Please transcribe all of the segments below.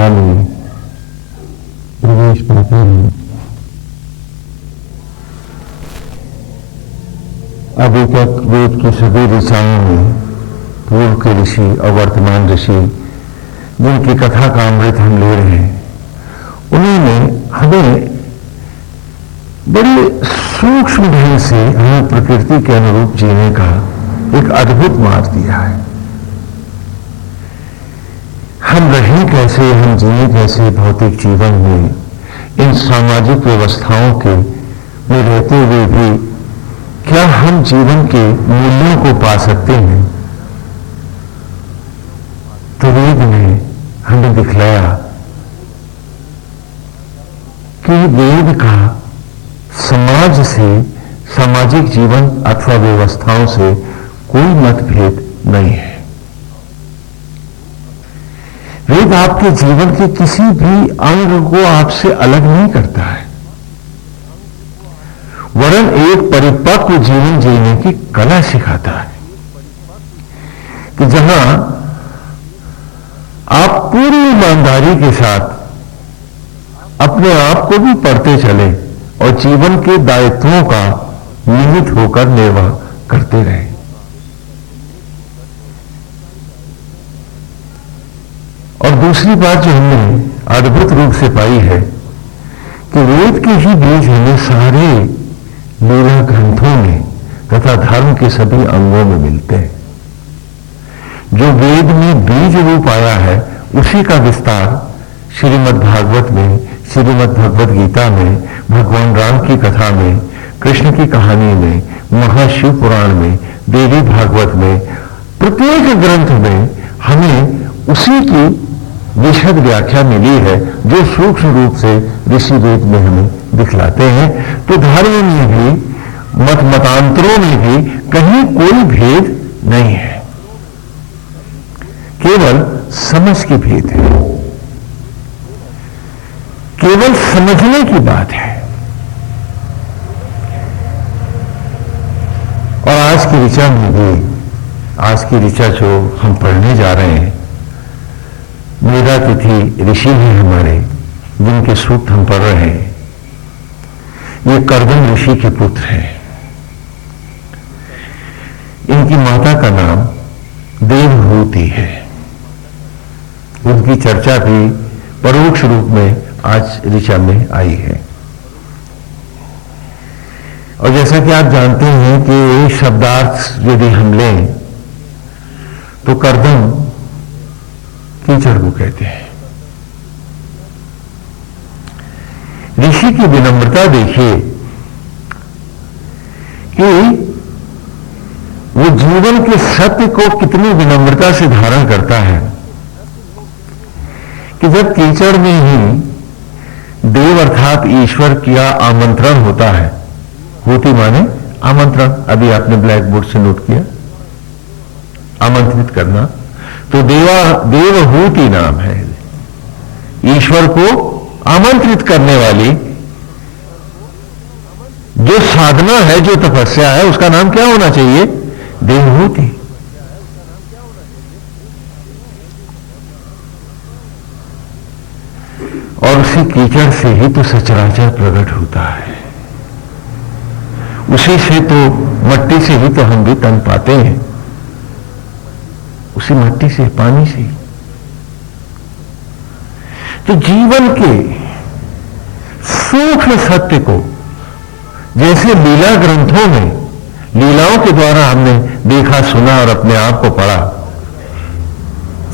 सभा में प्रवेश पाते हैं। अभी तक वेद की सभी ऋचाओं में पूर्व के ऋषि और वर्तमान ऋषि जिनकी कथा का अमृत हम ले रहे हैं, उन्होंने हमें बड़े सूक्ष्म ढंग से हमें प्रकृति के अनुरूप जीने का एक अद्भुत मार्ग दिया है। हम रहें कैसे, हम जिए कैसे भौतिक जीवन में, इन सामाजिक व्यवस्थाओं के में रहते हुए भी क्या हम जीवन के मूल्यों को पा सकते हैं। तो वेद ने हमें दिखलाया कि वेद का समाज से, सामाजिक जीवन अथवा व्यवस्थाओं से कोई मतभेद नहीं है। वेद आपके जीवन के किसी भी अंग को आपसे अलग नहीं करता है, वरन एक परिपक्व जीवन जीने की कला सिखाता है कि जहां आप पूरी ईमानदारी के साथ अपने आप को भी पढ़ते चले और जीवन के दायित्वों का निहित होकर निर्वाह करते रहे। और दूसरी बात जो हमने अद्भुत रूप से पाई है कि वेद के ही बीज हमें सारे लीला ग्रंथों में तथा धर्म के सभी अंगों में मिलते हैं। जो वेद में बीज रूप आया है उसी का विस्तार श्रीमद् भागवत में, श्रीमद् भगवत गीता में, भगवान राम की कथा में, कृष्ण की कहानी में, महाशिव पुराण में, देवी भागवत में, प्रत्येक ग्रंथ में हमें उसी की विशद व्याख्या मिली है जो सूक्ष्म रूप से ऋषि वेद में हमें दिखलाते हैं। तो धर्म में भी, मत मतांतरों में भी कहीं कोई भेद नहीं है, केवल समझ के भेद है, केवल समझने की बात है। और आज की ऋचा में भी, आज की ऋचा जो हम पढ़ने जा रहे हैं, मेधातिथि ऋषि हैं हमारे जिनके सूक्त हम पढ़ रहे हैं। ये कर्दम ऋषि के पुत्र हैं। इनकी माता का नाम देवहूति है। उनकी चर्चा भी परोक्ष रूप में आज ऋचा में आई है। और जैसा कि आप जानते हैं कि शब्दार्थ यदि हम लें तो कर्दम कीचड़ को कहते हैं। ऋषि की विनम्रता देखिए कि वो जीवन के सत्य को कितनी विनम्रता से धारण करता है कि जब कीचड़ में ही देव अर्थात ईश्वर का आमंत्रण होता है, होती माने आमंत्रण, अभी आपने ब्लैक बोर्ड से नोट किया, आमंत्रित करना, तो देवहूति नाम है। ईश्वर को आमंत्रित करने वाली जो साधना है, जो तपस्या है, उसका नाम क्या होना चाहिए? देवहूति। और उसी कीचड़ से ही तो सचराचर प्रकट होता है, उसी से तो, मट्टी से ही तो हम भी तन पाते हैं, उसी मट्टी से, पानी से। तो जीवन के सूक्ष्म सत्य को जैसे लीला ग्रंथों में लीलाओं के द्वारा हमने देखा, सुना और अपने आप को पढ़ा,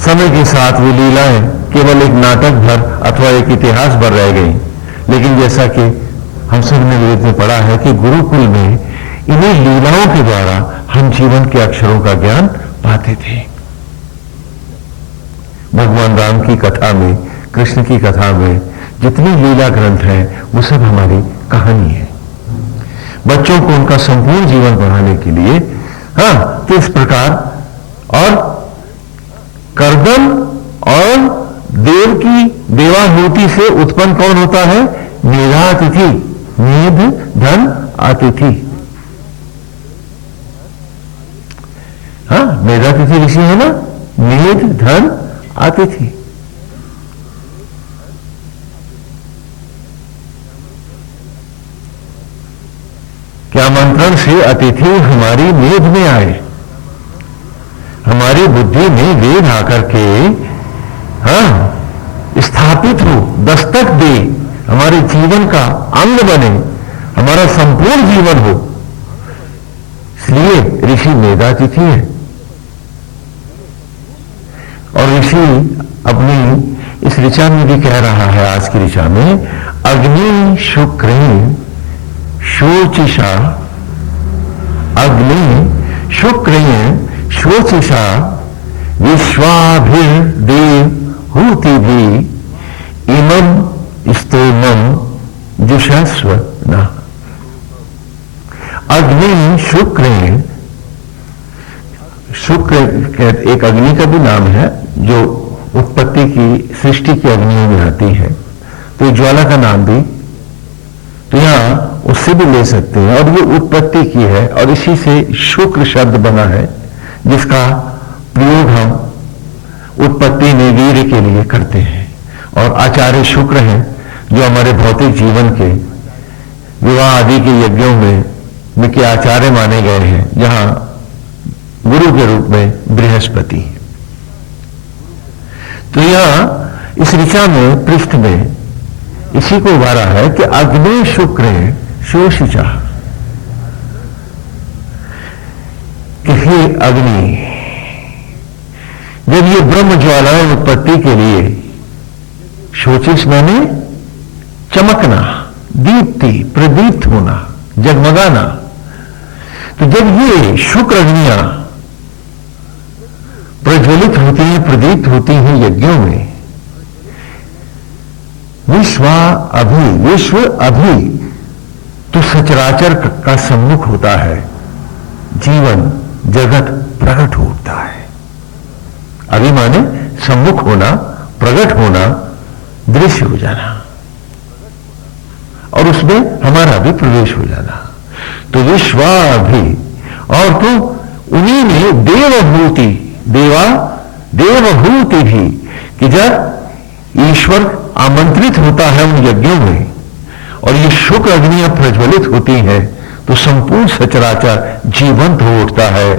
समय के साथ वो लीलाएं केवल एक नाटक भर अथवा एक इतिहास भर रह गई। लेकिन जैसा कि हम सब ने वेद में पढ़ा है कि गुरुकुल में इन्हीं लीलाओं के द्वारा हम जीवन के अक्षरों का ज्ञान पाते थे। भगवान राम की कथा में, कृष्ण की कथा में जितने लीला ग्रंथ हैं वो सब हमारी कहानी है, बच्चों को उनका संपूर्ण जीवन बढ़ाने के लिए। हाँ, तो इस प्रकार, और कर्दम और देव की देवाहूति से उत्पन्न कौन होता है? मेधातिथि, मेध धन अतिथि। हाँ, मेधातिथि ऋषि है ना, मेध धन अतिथि। कि आमंत्रण से अतिथि हमारी मेध में आए, हमारी बुद्धि में वेद आकर के स्थापित हो, दस्तक दे, हमारे जीवन का अंग बने, हमारा संपूर्ण जीवन हो। इसलिए ऋषि मेधातिथि है। और ऋषि अपनी इस ऋचा में भी कह रहा है, आज की ऋचा में, अग्नि शुक्र शोचिषा, अग्नि शुक्र शोचिषा विश्वाभिर्देव हूति भी इमं स्तोमं जुषस्व न। अग्नि शुक्र, शुक्र एक अग्नि का भी नाम है जो उत्पत्ति की, सृष्टि की अग्नियों में आती है, तो ज्वाला का नाम भी तो यहां उससे भी ले सकते हैं। और ये उत्पत्ति की है और इसी से शुक्र शब्द बना है, जिसका प्रयोग हम उत्पत्ति में वीर्य के लिए करते हैं। और आचार्य शुक्र हैं जो हमारे भौतिक जीवन के विवाह आदि के यज्ञों में मुख्य आचार्य माने गए हैं, जहां गुरु के रूप में बृहस्पति। तो यहां इस ऋचा में पृष्ठ में इसी को उभारा है कि अग्नि शुक्र शोषिचा, कि हे अग्नि, जब ये ब्रह्म ज्वालाएं उत्पत्ति के लिए, शोचिस माने चमकना, दीप्ति, प्रदीप्त होना, जगमगाना, तो जब ये शुक्र अग्नियां प्रज्वलित होती हैं, प्रदीप्त होती हैं यज्ञों में, विश्व अभि तो सचराचर का सम्मुख होता है, जीवन जगत प्रकट होता है। अभि माने सम्मुख होना, प्रकट होना, दृश्य हो जाना, और उसमें हमारा भी प्रवेश हो जाना। तो विश्वाभि, और तो उन्हीं में देवभूति, देवभूति भी, कि जब ईश्वर आमंत्रित होता है उन यज्ञों में और ये शुक्र अग्नियां प्रज्वलित होती हैं, तो संपूर्ण सचराचर जीवंत हो उठता है,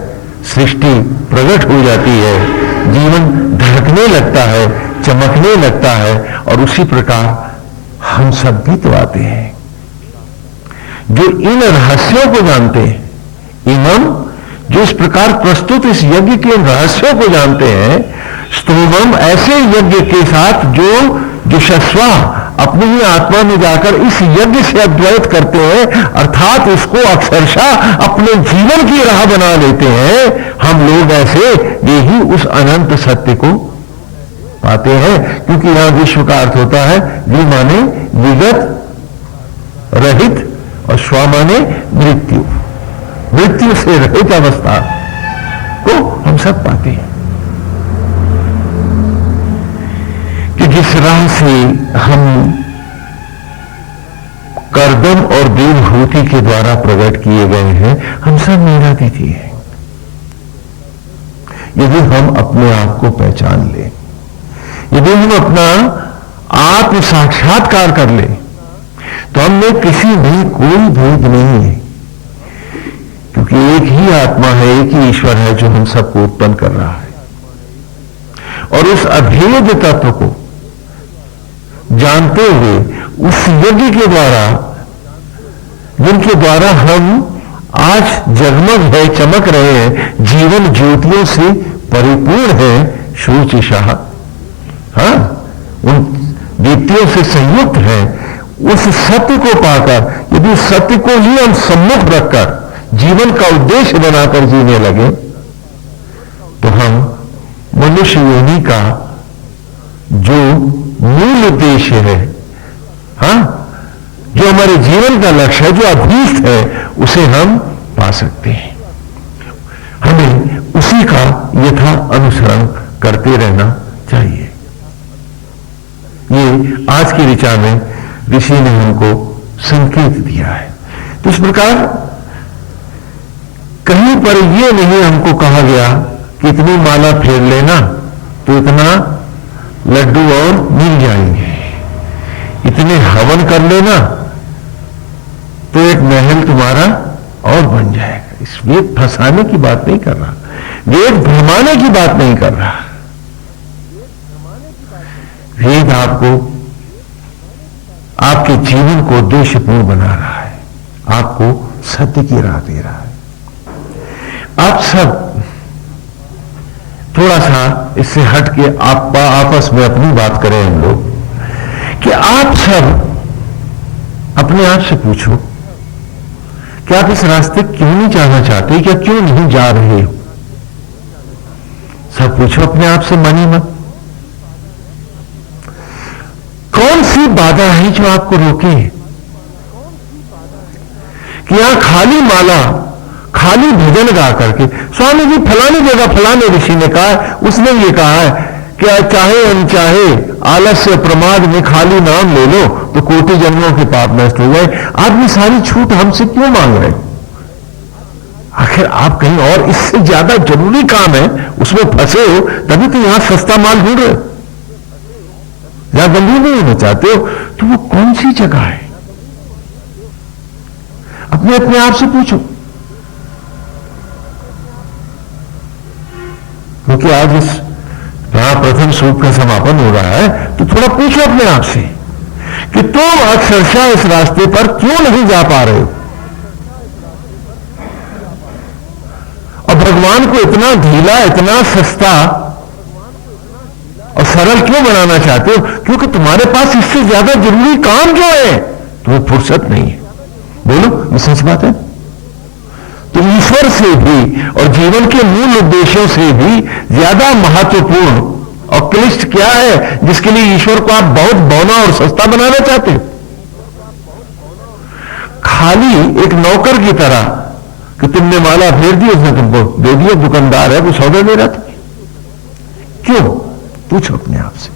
सृष्टि प्रकट हो जाती है, जीवन धड़कने लगता है, चमकने लगता है। और उसी प्रकार हम सब भी तो आते हैं जो इन रहस्यों को जानते हैं, इमम, जो इस प्रकार प्रस्तुत इस यज्ञ के रहस्यों को जानते हैं, स्तोमम, ऐसे यज्ञ के साथ जो जुषस्वा, अपनी ही आत्मा में जाकर इस यज्ञ से अद्वैत करते हैं, अर्थात इसको अक्षरशः अपने जीवन की राह बना लेते हैं। हम लोग ऐसे ये ही उस अनंत सत्य को पाते हैं, क्योंकि यहां विश्व का अर्थ होता है वि माने विगत रहित और स्व माने मृत्यु, मृत्यु से रहित अवस्था को हम सब पाते हैं। कि जिस राह से हम कर्दम और देवभूति के द्वारा प्रकट किए गए हैं, हम सब मेधातिथि हैं। यदि हम अपने आप को पहचान लें, यदि हम अपना आत्म साक्षात्कार कर लें, तो हमें किसी में कोई भेद नहीं है, क्योंकि एक ही आत्मा है, एक ही ईश्वर है जो हम सबको उत्पन्न कर रहा है। और उस अभेद तत्व को जानते हुए उस यज्ञ के द्वारा, जिनके द्वारा हम आज जगमग है, चमक रहे हैं, जीवन ज्योतियों से परिपूर्ण है, शुचिशाह, उन दीप्तियों से संयुक्त है, उस सत्य को पाकर यदि सत्य को ही हम सम्मुख रखकर जीवन का उद्देश्य बनाकर जीने लगे, तो हम मनुष्य योनि का जो मूल उद्देश्य है, जो हमारे जीवन का लक्ष्य है, जो अभीष्ट है, उसे हम पा सकते हैं। हमें उसी का यथा अनुसरण करते रहना चाहिए। ये आज की ऋचा में ऋषि ने हमको संकेत दिया है। तो इस प्रकार कहीं पर यह नहीं हमको कहा गया कि इतनी माला फेर लेना तो इतना लड्डू और मिल जाएंगे, इतने हवन कर लेना तो एक महल तुम्हारा वेद फंसाने की बात नहीं कर रहा, वेद भ्रमाने की बात नहीं कर रहा। वेद आपको, आपके जीवन को उद्देश्यपूर्ण बना रहा है, आपको सत्य की राह दे रहा है। आप सब थोड़ा सा इससे हट के आप आपस में अपनी बात करें हम लोग, कि आप सब अपने आप से पूछो कि आप इस रास्ते क्यों नहीं जाना चाहते, क्या क्यों नहीं जा रहे हो। सब पूछो अपने आप से, मन ही मन। कौन सी बाधा है जो आपको रोके कि यहां खाली माला, खाली भजन गा करके, स्वामी जी फलानी जगह फलाने ऋषि ने कहा है, उसने ये कहा है कि चाहे अनचाहे आलस्य प्रमाद में खाली नाम ले लो तो कोटि जन्मों के पाप नष्ट हो जाए। आप ये सारी छूट हमसे क्यों मांग रहे हो? आखिर आप कहीं और इससे ज्यादा जरूरी काम है उसमें फंसे हो, तभी तो यहां सस्ता माल ढूंढ रहे हो। जहां गंभीर नहीं होना चाहते हो तो वो कौन सी जगह है? अपने आप से पूछो। क्योंकि आज इस प्रथम सूप का समापन हो रहा है, तो थोड़ा पूछो अपने आप से कि तुम अक्षरशः इस रास्ते पर क्यों नहीं जा पा रहे हो, और भगवान को इतना ढीला, इतना सस्ता और सरल क्यों बनाना चाहते हो? क्योंकि तुम्हारे पास इससे ज्यादा जरूरी काम जो है तुम्हें फुर्सत नहीं है। बोलो, ये सच बात है। तो ईश्वर से भी और जीवन के मूल उद्देश्यों से भी ज्यादा महत्वपूर्ण और क्लिष्ट क्या है जिसके लिए ईश्वर को आप बहुत बौना और सस्ता बनाना चाहते हो? खाली एक नौकर की तरह कि तुमने माला फेर दी, उसने तुमको दे दिया, दुकानदार है वो सौदा दे रहा था। क्यों? पूछो अपने आप से।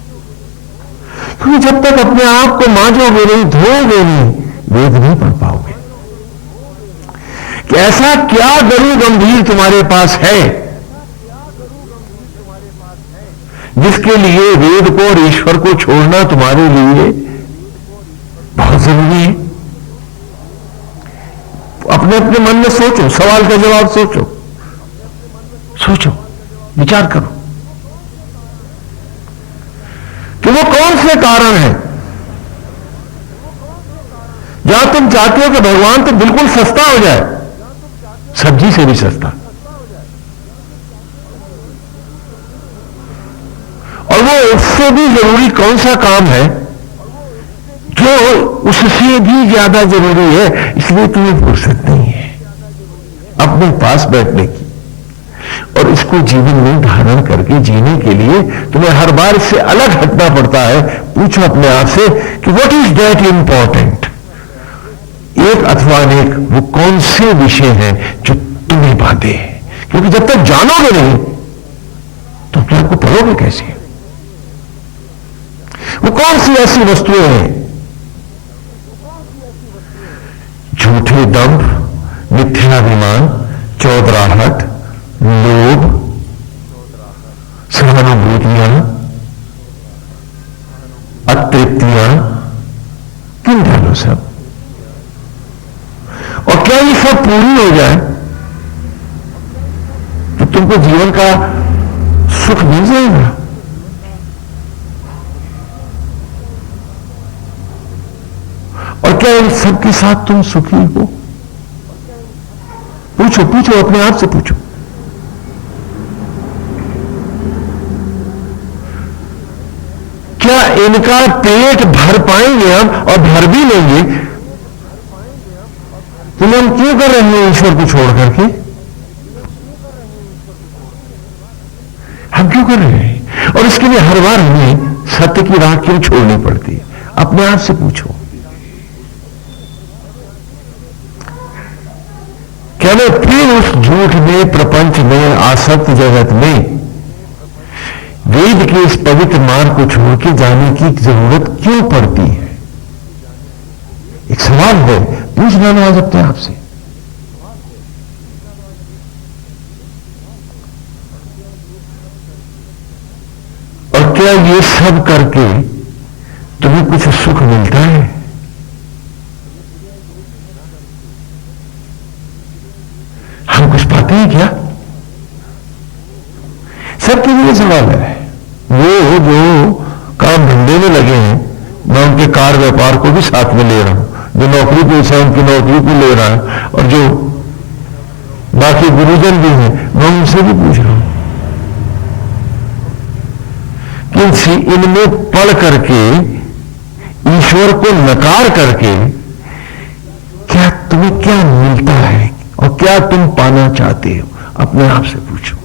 क्योंकि जब तक अपने आप को मांजोगे नहीं, धोओगे नहीं, वेद नहीं पढ़ पाओगे कि ऐसा क्या गरु गंभीर तुम्हारे पास है जिसके लिए वेद को और ईश्वर को छोड़ना तुम्हारे लिए बहुत जरूरी है। अपने अपने मन में सोचो, सवाल का जवाब सोचो, सोचो, विचार करो कि वो कौन से कारण है जहां तुम चाहते हो कि भगवान तो बिल्कुल सस्ता हो जाए, सब्जी से भी सस्ता, और वो उससे भी जरूरी कौन सा काम है जो उससे भी ज्यादा जरूरी है, इसलिए तुम्हें फुर्सत नहीं है अपने पास बैठने की, और इसको जीवन में धारण करके जीने के लिए तुम्हें हर बार इससे अलग हटना पड़ता है। पूछो अपने आप से कि व्हाट इज दैट इंपॉर्टेंट, एक अथवा अनेक वो कौन से विषय हैं जो तुम्हें बांधे हैं? क्योंकि जब तक जानोगे नहीं तो अपने आपको पढ़ोगे कैसे? वो कौन सी ऐसी वस्तुएं हैं, झूठे दंभ, मिथ्याभिमान, चौधराहट, लोभ, सहानुभूतियां, अतृप्तियां, किन डालो सब, और क्या ये सब पूरी हो जाए तो तुमको जीवन का सुख मिल जाएगा? और क्या इन सबके साथ तुम सुखी हो? पूछो, पूछो अपने आप से पूछो। क्या इनका पेट भर पाएंगे हम, और भर भी लेंगे? तुम हम क्यों कर रहे हैं ईश्वर को छोड़ करके? हम क्यों कर रहे हैं? और इसके लिए हर बार हमें सत्य की राह क्यों छोड़नी पड़ती है? अपने आप से पूछो। क्या मैं फिर उस झूठ में, प्रपंच में, आसक्त जगत में वेद के इस पवित्र मार्ग को छोड़ के जाने की जरूरत क्यों पड़ती है? एक सवाल है, पूछना ना आज अपने आप से। और क्या ये सब करके तुम्हें कुछ सुख मिलता है? हम कुछ सवाल है। वो जो काम धंधे में लगे हैं, मैं उनके कार व्यापार को भी साथ में ले रहा हूं, जो नौकरी पेशा है उनकी नौकरी को ले रहा है, और जो बाकी गुरुजन भी हैं मैं उनसे भी पूछ रहा हूं कि इनमें पढ़ करके ईश्वर को नकार करके क्या तुम्हें क्या मिलता है और क्या तुम पाना चाहते हो, अपने आप से पूछो।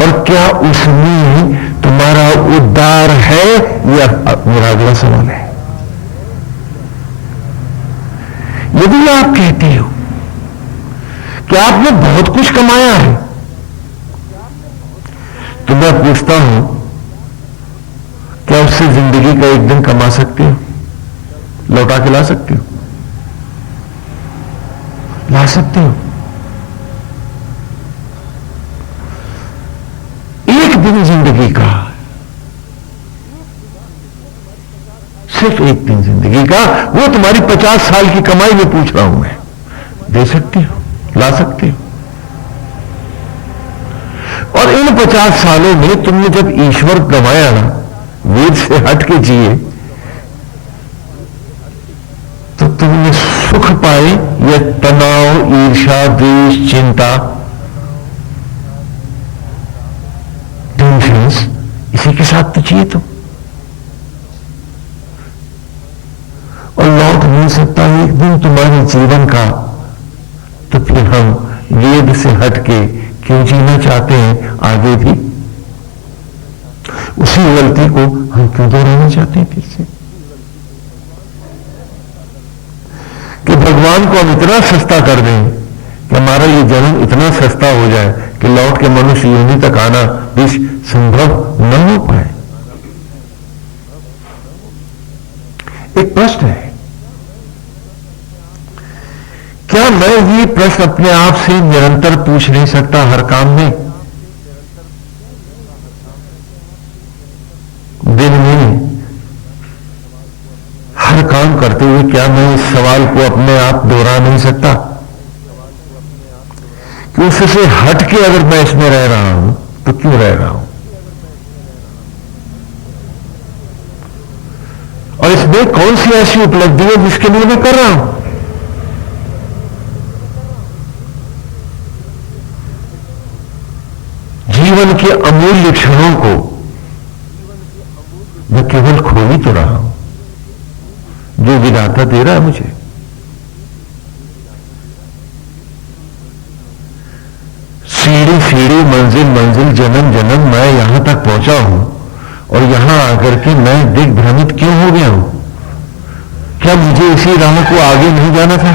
और क्या उसमें तुम्हारा उद्धार है, यह मेरा अगला सवाल है। यदि आप कहते हो कि आपने बहुत कुछ कमाया है, तो मैं पूछता हूं क्या उससे जिंदगी का एक दिन कमा सकते हो, लौटा के ला सकते हो? ला सकते हो? एक दिन जिंदगी का, सिर्फ एक दिन जिंदगी का, वो तुम्हारी 50 साल की कमाई में पूछ रहा हूं मैं, दे सकते हो, ला सकते हो? और इन 50 सालों में तुमने जब ईश्वर गवाया ना, वेद से हट के जिए, तो तुमने सुख पाए या तनाव, ईर्ष्या, द्वेष, चिंता, टेंशंस, इसी के साथ तो जिए तुम। और लौट नहीं सकता एक दिन तुम्हारे जीवन का, तो फिर हम वेद से हटके क्यों जीना चाहते हैं आगे भी? उसी गलती को हम क्यों दोहराना चाहते हैं फिर से? कि भगवान को हम इतना सस्ता कर दें कि हमारा ये जन्म इतना सस्ता हो जाए कि लौट के मनुष्य योनि तक आना भी संभव न हो पाए। एक प्रश्न है, क्या मैं ये प्रश्न अपने आप से निरंतर पूछ नहीं सकता हर काम में? दिन में हर काम करते हुए क्या मैं इस सवाल को अपने आप दोहरा नहीं सकता कि उससे हट के अगर मैं इसमें रह रहा हूं तो क्यों रह रहा हूं, और इसमें कौन सी ऐसी उपलब्धि है जिसके लिए मैं कर रहा हूं? जीवन के अमूल्य क्षणों को मैं केवल खो ही तो रहा हूं, जो विधाता दे रहा है मुझे। सीढ़ी सीढ़ी, मंजिल मंजिल, जन्म जन्म मैं यहां तक पहुंचा हूं, और यहां आकर के मैं दिग्भ्रमित क्यों हो गया हूं? क्या मुझे इसी राह को आगे नहीं जाना था?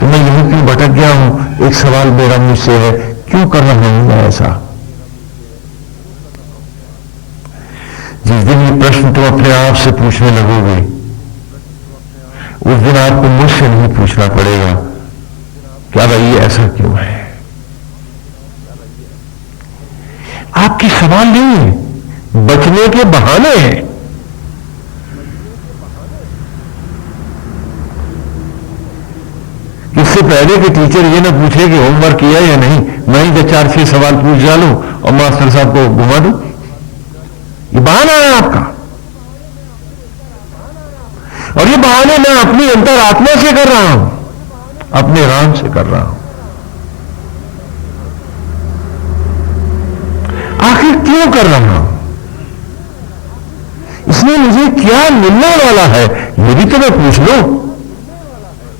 तो मैं यहीं क्यों भटक गया हूं? एक सवाल मेरा मुझसे है, क्यों कर रहा हूं मैं ऐसा? जिस दिन ये प्रश्न तुम अपने आप से पूछने लगोगे, उस दिन आपको मुझसे नहीं पूछना पड़ेगा क्या भाई ये ऐसा क्यों है। आपके सवाल नहीं है, बचने के बहाने हैं। इससे पहले कि टीचर ये ना पूछे कि होमवर्क किया या नहीं, मैं ही 4-6 सवाल पूछ डालूं और मास्टर साहब को घुमा दूं, ये बहाना है आपका। और ये बहाने मैं अपनी अंतरात्मा से कर रहा हूं, अपने राम से कर रहा हूं। आखिर क्यों कर रहा हूं? इसमें मुझे क्या मिलने वाला है, ये भी तो मैं पूछ लूं।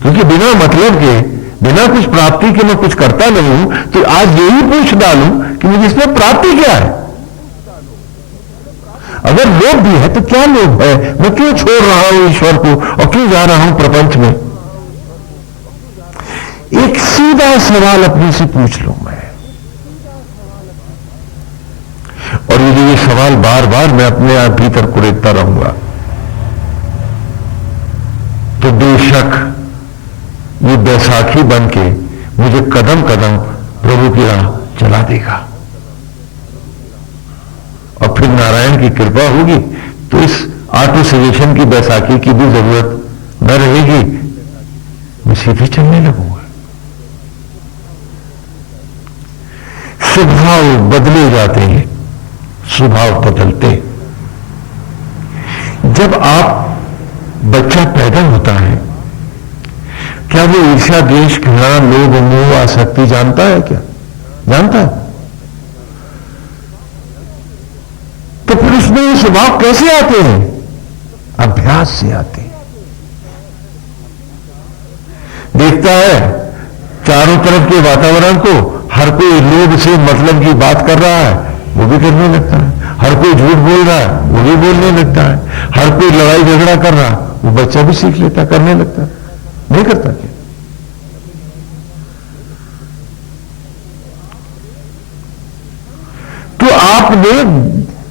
क्योंकि बिना मतलब के, बिना कुछ प्राप्ति के मैं कुछ करता नहीं हूं, तो आज यही पूछ डालूं कि मुझे इसमें प्राप्ति क्या है। अगर लोभ भी है तो क्या लोभ है, मैं क्यों छोड़ रहा हूं ईश्वर को और क्यों जा रहा हूं प्रपंच में? एक सीधा सवाल अपने से पूछ लूं मैं, और ये सवाल बार बार मैं अपने आप भीतर कुरेदता रहूंगा, तो बेशक ये बैसाखी बन के मुझे कदम कदम प्रभु की राह चला देगा। और फिर नारायण की कृपा होगी तो इस ऑटो सजेशन की बैसाखी की भी जरूरत न रहेगी, मैं सीधे चलने लगूंगा। स्वभाव बदले जाते हैं, स्वभाव बदलते। जब आप बच्चा पैदा होता है, क्या वो ईर्ष्या, द्वेष, घृणा, लोभ, मोह, आसक्ति जानता है? क्या जानता है? तो फिर उसमें ये स्वभाव कैसे आते हैं? अभ्यास से आते हैं। देखता है चारों तरफ के वातावरण को, हर कोई लोभ से मतलब की बात कर रहा है, वो भी करने लगता है। हर कोई झूठ बोल रहा है, वो भी बोलने लगता है। हर कोई लड़ाई झगड़ा कर रहा है, वो बच्चा भी सीख लेता, करने लगता है। नहीं करता क्या? तो आपने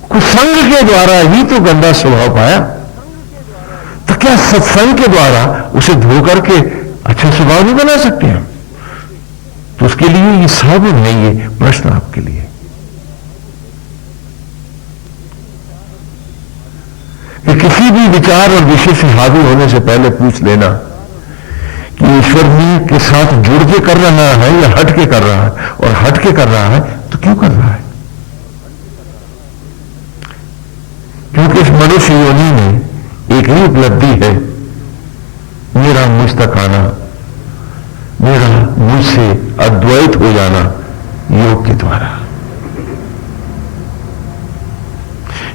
कुसंग के द्वारा ही तो गंदा स्वभाव पाया, तो क्या सत्संग के द्वारा उसे धो करके अच्छा स्वभाव नहीं बना सकते हम? तो उसके लिए ये साबुन है, ये प्रश्न आपके लिए। कि किसी भी विचार और विषय से हावी होने से पहले पूछ लेना कि ईश्वर के साथ जुड़ के कर रहा है या हट के कर रहा है, और हट के कर रहा है तो क्यों कर रहा है? क्योंकि इस मनुष्य योनि में एक ही उपलब्धि है, मेरा मुझ तक आना, मेरा मुझसे अद्वैत हो जाना योग के द्वारा।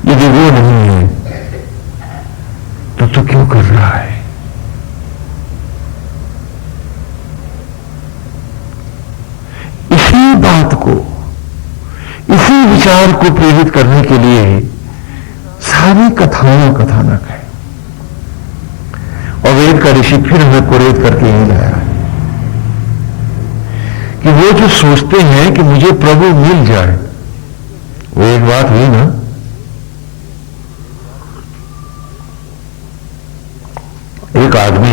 यदि वो नहीं है तो क्यों कर रहा है? इसी बात को, इसी विचार को प्रेरित करने के लिए सारी कथाएं कथानक है। और वेद का ऋषि फिर हमें प्रेरित करके यही लाया है कि वो जो सोचते हैं कि मुझे प्रभु मिल जाए, वो एक बात हुई ना, एक आदमी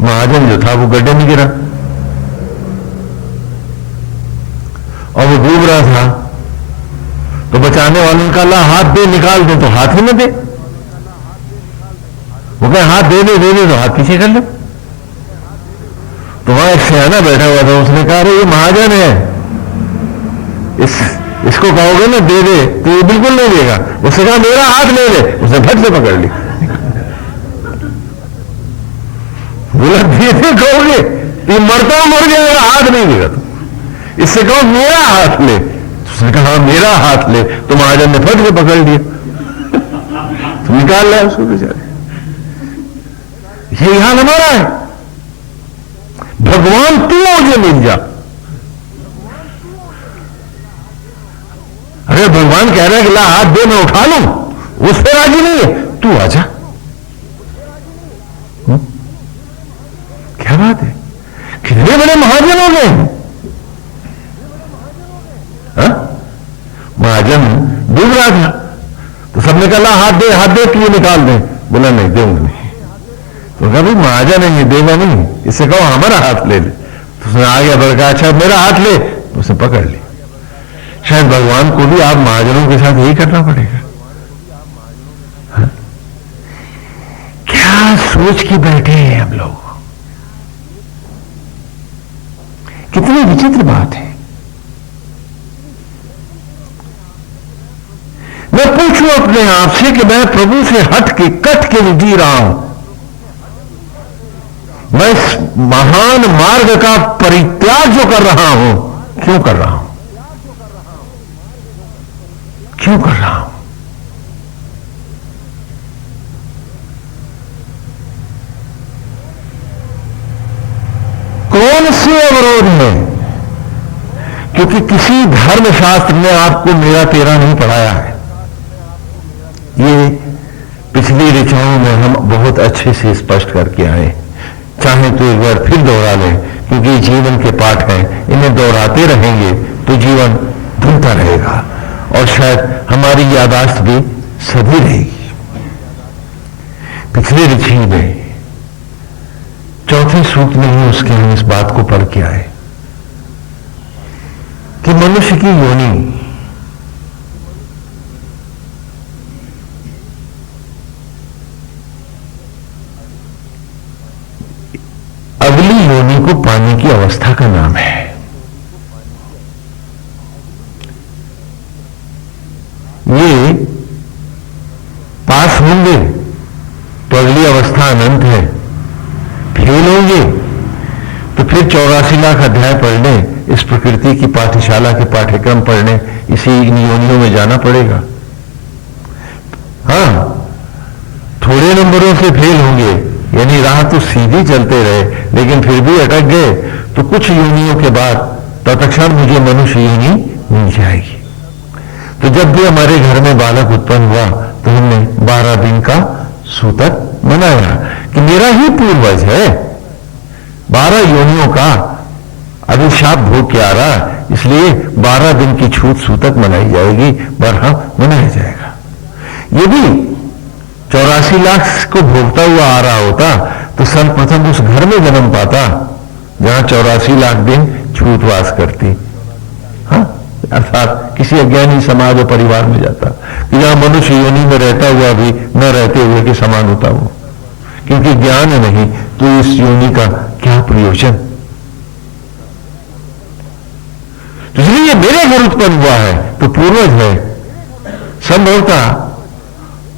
महाजन जो था वो गड्ढे में गिरा और वो डूब रहा था, तो बचाने वालों ने कहा हाथ दे, निकाल दे, तो हाथ ही में दे। वो कहे हाथ दे दे तो हाथ पीछे कर ले। तो वहां एक सियाना बैठा हुआ था, उसने कहा अरे ये महाजन है, इसको कहोगे ना दे दे तो ये बिल्कुल नहीं देगा। उसने कहा मेरा हाथ ले ले, उसने फट से पकड़ ली। बोला दे दे कहोगे ये मरता हूं, मर गया, मेरा हाथ नहीं देगा। तो इससे कहो मेरा हाथ ले, तो उसने कहा हाँ मेरा हाथ ले, तो महाजन ने फट से पकड़ लिया, तो निकाल लिया उसको बेचारे। यही हाल हमारा है। भगवान तू मुझे मिल जा। अरे भगवान कह रहे हैं कि ला हाथ दे मैं उठा लूं, उस पर राजी नहीं है, तू आजा। क्या बात है? कितने बड़े महाजन हो गए हैं। महाजन डूब रहा था तो सबने कहा ला हाथ दे कि ये निकाल दे। बोला नहीं दूंगा नहीं। तो कहा भाई महाजन है ये, देगा नहीं, इससे कहो हमारा हाथ ले ले। तो उसने आ गया, बड़ा अच्छा मेरा हाथ ले, तो उसने पकड़ ली। शायद भगवान को भी आप महाजनों के साथ यही करना पड़ेगा। हा? क्या सोच के बैठे हैं हम लोग। कितनी विचित्र बात है। मैं पूछूं अपने आप से कि मैं प्रभु से हट के कट के जी रहा हूं, मैं इस महान मार्ग का परित्याग जो कर रहा हूं, क्यों कर रहा हूं? क्यों कर रहा हूं? कौन से अवरोध में? क्योंकि किसी धर्म शास्त्र ने आपको मेरा तेरा नहीं पढ़ाया है। ये पिछली ऋचाओं में हम बहुत अच्छे से स्पष्ट करके आए। चाहे तो एक बार फिर दोहरा लें, क्योंकि जीवन के पाठ हैं, इन्हें दोहराते रहेंगे तो जीवन धुलता रहेगा और शायद हमारी यादाश्त भी सधी रहेगी। पिछले ऋचि में चौथे सूक्त में ही उसके हम इस बात को पढ़ के आए कि मनुष्य की योनि को पाने की अवस्था का नाम है। ये पास होंगे तो अगली अवस्था अनंत है, फेल होंगे तो फिर 84 लाख अध्याय पढ़ने, इस प्रकृति की पाठशाला के पाठ्यक्रम पढ़ने, इसी इन योनियों में जाना पड़ेगा। हाँ, थोड़े नंबरों से फेल होंगे, यानी राह तो सीधी चलते रहे लेकिन फिर भी अटक गए, तो कुछ योनियों के बाद तत्क्षण मुझे मनुष्य योनि मिल जाएगी। तो जब भी हमारे घर में बालक उत्पन्न हुआ तो हमने 12 दिन का सूतक मनाया कि मेरा ही पूर्वज है, 12 योनियों का अभिशाप भोग के आ रहा, इसलिए 12 दिन की छूत सूतक मनाई जाएगी, बरहा मनाया जाएगा। ये भी 84 लाख को भोगता हुआ आ रहा होता तो सर्वप्रथम उस घर में जन्म पाता जहां 84 लाख दिन छूतवास करती। हाँ, अर्थात किसी अज्ञानी समाज और परिवार में जाता कि जहां मनुष्य योनि में रहता हुआ भी न रहते हुए के समान होता वो, क्योंकि ज्ञान नहीं तो इस योनि का क्या प्रयोजन। तो इसलिए मेरे घर उत्पन्न हुआ है तो पूर्वज है, संभवतः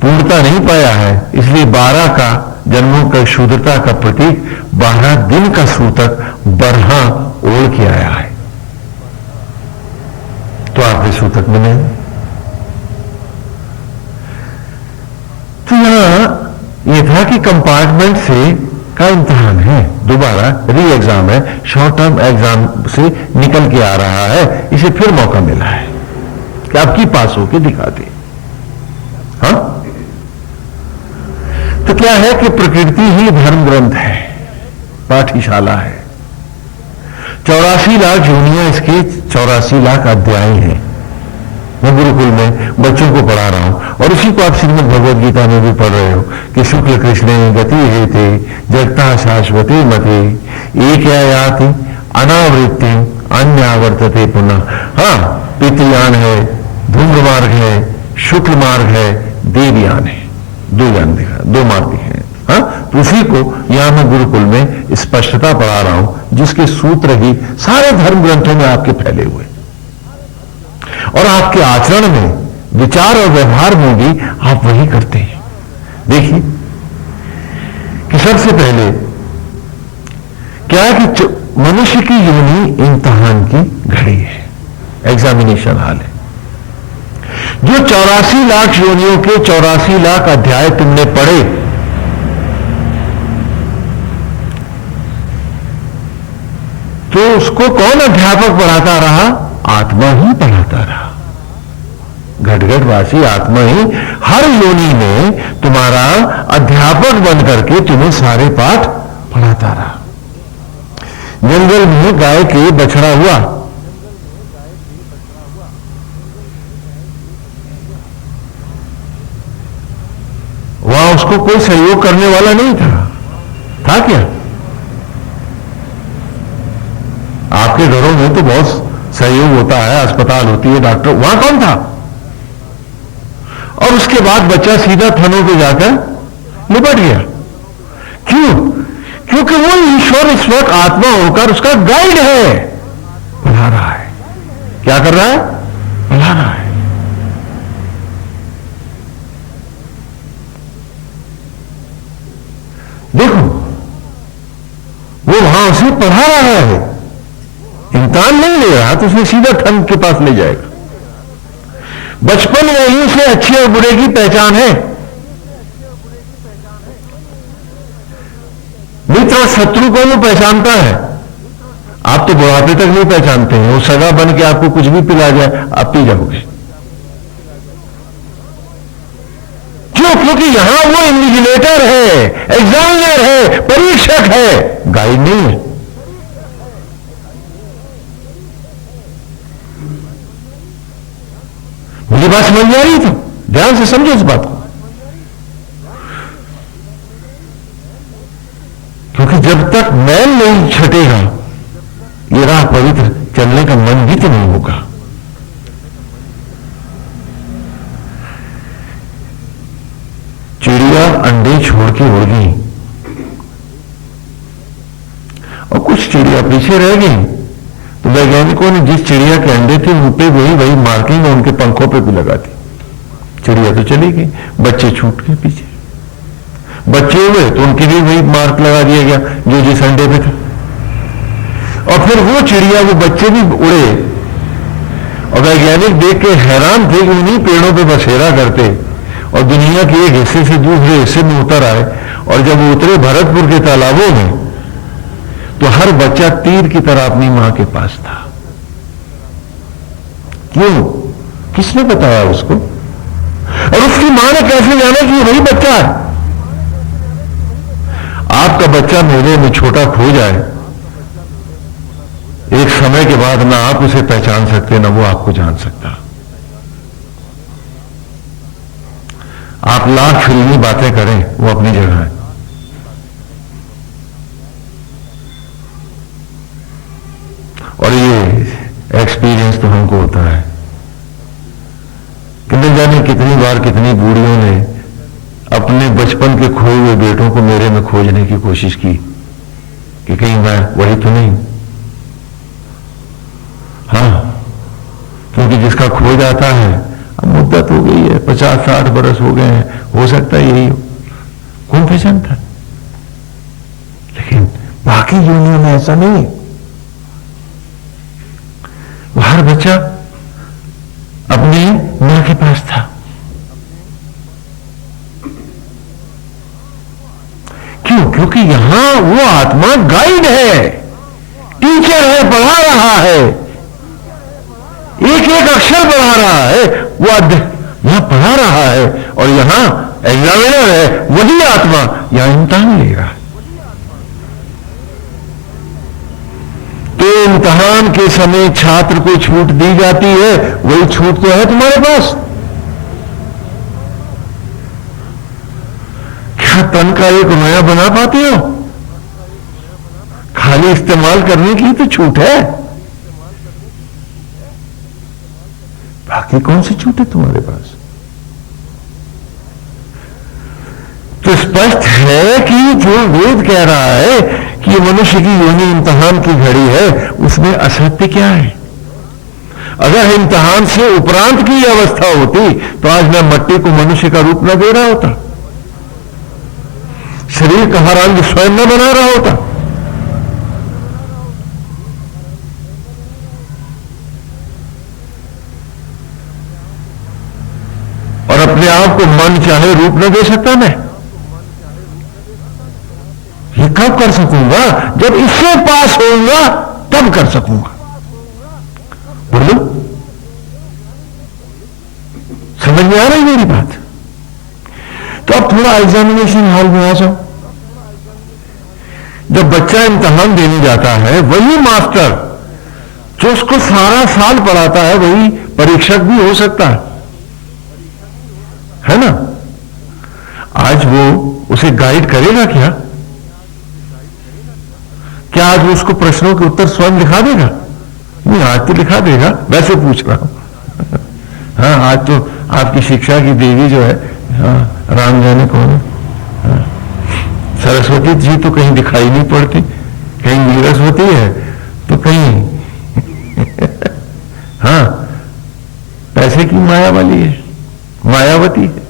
पूर्णता नहीं पाया है, इसलिए 12 का जन्मों का शुद्धता का प्रतीक 12 दिन का सूतक बरहा ओढ़ के आया है। तो आपके सूतक में नहीं। तो यहां यह था कि कंपार्टमेंट से का इम्तिहान है, दोबारा री एग्जाम है, शॉर्ट टर्म एग्जाम से निकल के आ रहा है, इसे फिर मौका मिला है कि आपकी पास होके दिखा दे। हाँ, तो क्या है कि प्रकृति ही धर्म ग्रंथ है, पाठशाला है। 84 लाख योनियां इसके 84 लाख अध्याय हैं। मैं गुरुकुल में बच्चों को पढ़ा रहा हूं और उसी को आप श्रीमद् भगवद गीता में भी पढ़ रहे हो कि शुक्ल कृष्णे गति हेते जगता शाश्वती मते एक याति अनावृत्ति अन्यावर्तते पुनः। हाँ, पितृयान है, धूम्र मार्ग है, शुक्ल मार्ग है, देवयान है, दो यान दिखा, दो मार्ग दिखे। हाँ, तो उसी को यहां मैं गुरुकुल में स्पष्टता पढ़ा रहा हूं, जिसके सूत्र ही सारे धर्म ग्रंथों में आपके फैले हुए और आपके आचरण में, विचार और व्यवहार में भी आप वही करते हैं। देखिए कि सबसे पहले क्या है कि मनुष्य की योनि इम्तिहान की घड़ी है, एग्जामिनेशन हाल है। जो 84 लाख योनियों के 84 लाख अध्याय तुमने पढ़े, तो उसको कौन अध्यापक पढ़ाता रहा? आत्मा ही पढ़ाता रहा। घटघटवासी आत्मा ही हर योनि में तुम्हारा अध्यापक बन करके तुम्हें सारे पाठ पढ़ाता रहा। जंगल में गाय के बछड़ा हुआ, वहां उसको कोई सहयोग करने वाला नहीं था क्या? आपके घरों में तो बहुत सहयोग होता है, अस्पताल होती है, डॉक्टर, वहां कौन था? और उसके बाद बच्चा सीधा थनों पे जाकर निपट गया। क्यों? क्योंकि वो ईश्वर इस वक्त आत्मा होकर उसका गाइड है, पढ़ा रहा है। क्या कर रहा है? पढ़ा रहा है। देखो, वो वहां उसे पढ़ा रहा है, इम्तिहान नहीं ले रहा, तो उसने सीधा थन के पास ले जाएगा। बचपन में ही उसे अच्छे और बुरे की पहचान है, मित्र और शत्रु को वो पहचानता है। आप तो बुढ़ापे तक नहीं पहचानते हैं, वो सगा बन के आपको कुछ भी पिला जाए आप पी जाओगे। क्यों? क्योंकि यहां वो इन्विजिलेटर है, एग्जामिनर है, परीक्षक है, गाइड नहीं है। मुझे बात समझ में आ रही? तो ध्यान से समझो इस बात को, क्योंकि जब तक मैल नहीं छटेगा ये राह पवित्र चलने का मन भी तो नहीं होगा। चिड़िया अंडे छोड़ के उड़ गई और कुछ चिड़िया पीछे रह गई। तो वैज्ञानिकों ने जिस चिड़िया के अंडे थे उन पे वही मार्किंग उनके पंखों पे भी लगा दी। चिड़िया तो चली गई, बच्चे छूट गए पीछे। बच्चे हुए तो उनके लिए वही मार्क लगा दिया गया जो जिस अंडे पे था। और फिर वो चिड़िया, वो बच्चे भी उड़े और वैज्ञानिक देख के हैरान थे कि उन्हीं पेड़ों पे बसेरा करते और दुनिया के एक हिस्से से दूसरे हिस्से में उतर आए। और जब वो उतरे भरतपुर के तालाबों में तो हर बच्चा तीर की तरह अपनी मां के पास था। क्यों? किसने बताया उसको? और उसकी मां ने कैसे जाना कि वही बच्चा है? आपका बच्चा मेले में छोटा खो जाए, एक समय के बाद ना आप उसे पहचान सकते ना वो आपको जान सकता। आप लाख फिल्मी बातें करें, वो अपनी जगह है। और ये एक्सपीरियंस तो हमको होता है कि न जाने कितनी बार कितनी बूढ़ियों ने अपने बचपन के खोए हुए बेटों को मेरे में खोजने की कोशिश की कि कहीं मैं वही तो नहीं। हाँ, क्योंकि जिसका खो जाता है, अब मुद्दत हो गई है, 50-60 बरस हो गए हैं, हो सकता है यही हो, कौन पहचानता है। लेकिन बाकी यूनियन में ऐसा नहीं है। हर बच्चा अपनी मां के पास था। क्यों? क्योंकि यहां वो आत्मा गाइड है, टीचर है, पढ़ा रहा है, एक एक अक्षर पढ़ा रहा है, वो यहां पढ़ा रहा है। और यहां एग्जामिनर है, वही आत्मा यहां इम्तिहान ले रहा है। तो इम्तिहान के समय छात्र को छूट दी जाती है, वही छूट तो है तुम्हारे पास। क्या तन का एक रोया बना पाते हो? खाली इस्तेमाल करने की तो छूट है, बाकी कौन सी छूट है तुम्हारे पास? तो स्पष्ट है कि जो वेद कह रहा है कि मनुष्य की योनि इम्तिहान की घड़ी है, उसमें असत्य क्या है? अगर इम्तिहान से उपरांत की अवस्था होती तो आज मैं मट्टी को मनुष्य का रूप न दे रहा होता, शरीर का हर अंग स्वयं न बना रहा होता। और अपने आप को मन चाहे रूप न दे सकता मैं। ये कब कर सकूंगा? जब इससे पास होऊंगा तब कर सकूंगा। बोलो, समझ में आ रही मेरी बात? तो अब थोड़ा एग्जामिनेशन हॉल में आ जाओ। जब बच्चा इम्तिहान देने जाता है, वही मास्टर जो उसको सारा साल पढ़ाता है वही परीक्षक भी हो सकता है ना? आज वो उसे गाइड करेगा क्या? क्या आज वो उसको प्रश्नों के उत्तर स्वयं लिखा देगा? नहीं, आज तो लिखा देगा, वैसे पूछ रहा हूं। हाँ, आज तो आपकी शिक्षा की देवी जो है, हाँ, राम जाने कौन है, हाँ, सरस्वती जी तो कहीं दिखाई नहीं पड़ती, कहीं नीरसवती है तो कहीं हाँ, पैसे की माया वाली है, मायावती है।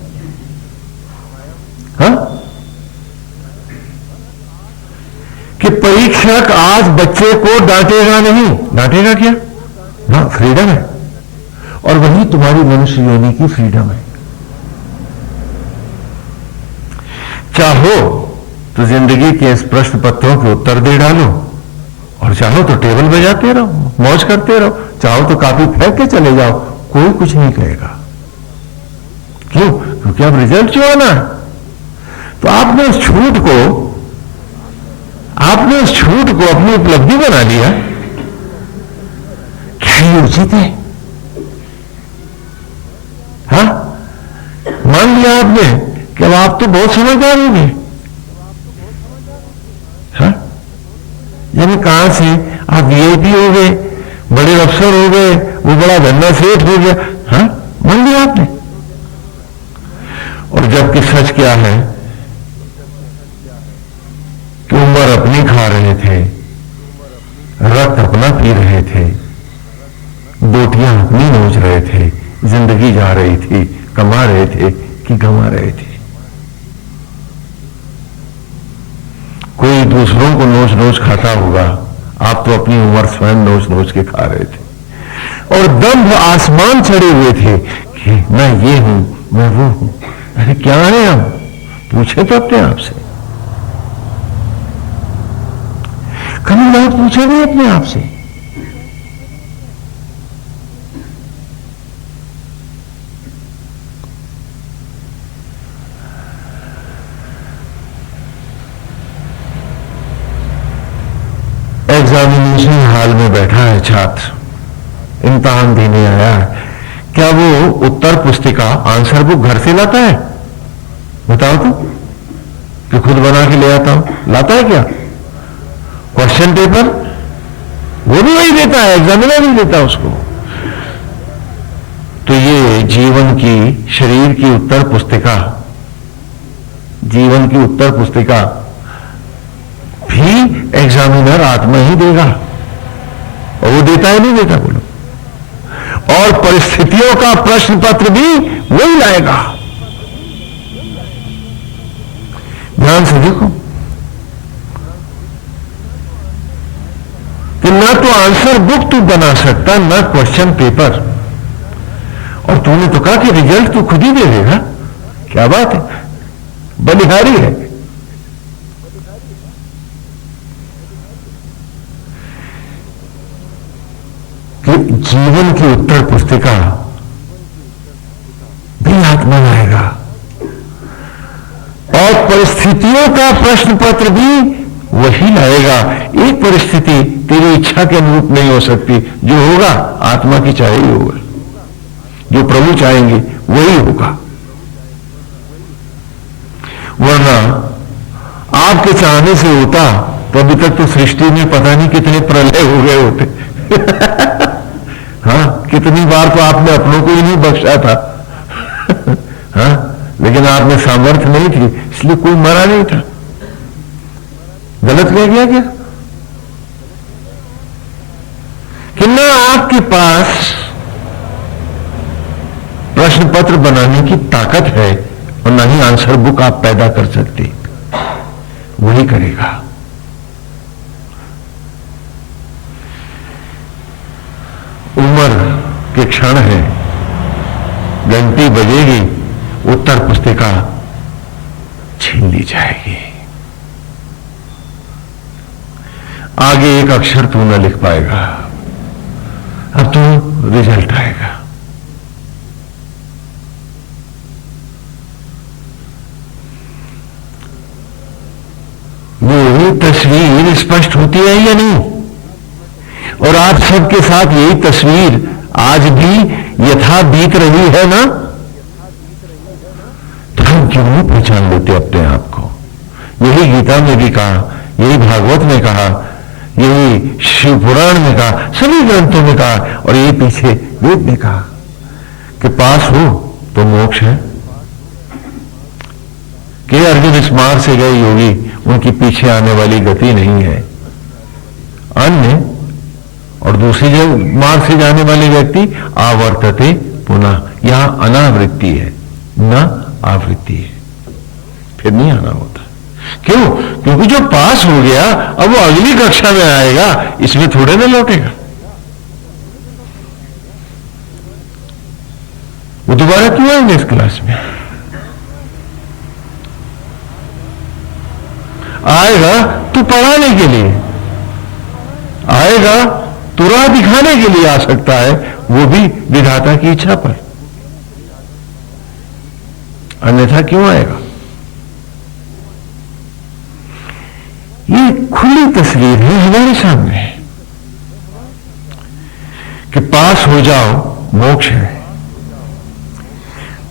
हाँ, कि परीक्षक आज बच्चे को डांटेगा नहीं। डांटेगा क्या? ना, फ्रीडम है। और वही तुम्हारी मनुष्य योनि की फ्रीडम है। चाहो तो जिंदगी के इस प्रश्न पत्रों के उत्तर दे डालो, और चाहो तो टेबल बजाते रहो, मौज करते रहो, चाहो तो काफी फेंक के चले जाओ, कोई कुछ नहीं कहेगा। क्यों? क्योंकि अब रिजल्ट जो आना है। तो आपने उस छूट को अपनी उपलब्धि बना लिया। क्या ये उचित है? हाँ, मान लिया आपने कि अब आप तो बहुत समझदार हो गए। हाँ, यानी कहां से आप वीआईपी हो गए, बड़े अफसर हो गए, वो बड़ा धंधा सेठ हो गया। हाँ, मान लिया आपने। और जबकि सच क्या है कि उम्र अपनी खा रहे थे, रक्त अपना पी रहे थे, बोटियां अपनी नोच रहे थे, जिंदगी जा रही थी, कमा रहे थे कि गंवा रहे थे। कोई दूसरों को नोच नोच खाता होगा, आप तो अपनी उम्र स्वयं नोच नोच के खा रहे थे, और दंभ आसमान चढ़े हुए थे कि मैं ये हूं, मैं वो हूं। अरे क्या है हम? पूछे तो अपने आप से, कभी ना पूछे नहीं अपने आप से। एग्जामिनेशन हॉल में बैठा है छात्र, इम्तहान देने आया है। क्या वो उत्तर पुस्तिका, आंसर बुक घर से लाता है? बताओ तो, कि खुद बना के ले आता हूं? लाता है क्या? क्वेश्चन पेपर वो भी वही देता है, एग्जामिनर नहीं देता उसको। तो ये जीवन की, शरीर की उत्तर पुस्तिका, जीवन की उत्तर पुस्तिका भी एग्जामिनर आत्मा ही देगा, और वो देता है नहीं देता बोलो। और परिस्थितियों का प्रश्न पत्र भी वही लाएगा। ध्यान से देखो कि ना तो आंसर बुक तू बना सकता, ना क्वेश्चन पेपर, और तूने तो कहा कि रिजल्ट तू खुद ही दे देगा। क्या बात है, बलिहारी है। कि जीवन की उत्तर पुस्तिका भी आत्मा लाएगा, और परिस्थितियों का प्रश्न पत्र भी वही लाएगा। एक परिस्थिति तेरी इच्छा के अनुरूप नहीं हो सकती, जो होगा आत्मा की चाहे ही होगा, जो प्रभु चाहेंगे वही होगा। वरना आपके चाहने से होता तो अभी तक तो सृष्टि में पता नहीं कितने प्रलय हो गए होते। हाँ, कितनी बार तो आपने अपनों को ही नहीं बख्शा था। हाँ, लेकिन आप में सामर्थ्य नहीं थी, इसलिए कोई मरा नहीं था। गलत कह गया क्या? कि ना आपके पास प्रश्न पत्र बनाने की ताकत है, और ना ही आंसर बुक आप पैदा कर सकते, वही करेगा। उम्र के क्षण है, घंटी बजेगी, उत्तर पुस्तिका छीन ली जाएगी। आगे एक अक्षर तू न लिख पाएगा, अब तो रिजल्ट आएगा। वो तस्वीर स्पष्ट होती है या नहीं? और आप सबके साथ यही तस्वीर आज भी यथा बीत रही है ना? तो हम क्यों नहीं पहचान लेते अपने आप को? यही गीता में भी कहा, यही भागवत में कहा, यही शिव पुराण में कहा, सभी ग्रंथों में कहा, और यही पीछे वेद में कहा कि पास हो तो मोक्ष है। कि अर्जुन इस मार्ग से गए योगी, उनकी पीछे आने वाली गति नहीं है। अन्य और दूसरी जगह मार्ग से जाने वाले व्यक्ति आवर्तते पुनः, यहां अनावृत्ति है, न आवृत्ति है, फिर नहीं आना होता। क्यों? क्योंकि जो पास हो गया अब वो अगली कक्षा में आएगा, इसमें थोड़े ना लौटेगा। वो दोबारा क्यों आएंगे इस क्लास में? आएगा तो पढ़ाने के लिए, आएगा तो राह दिखाने के लिए आ सकता है, वो भी विधाता की इच्छा पर, अन्यथा क्यों आएगा? ये खुली तस्वीर है हमारे सामने कि पास हो जाओ मोक्ष है,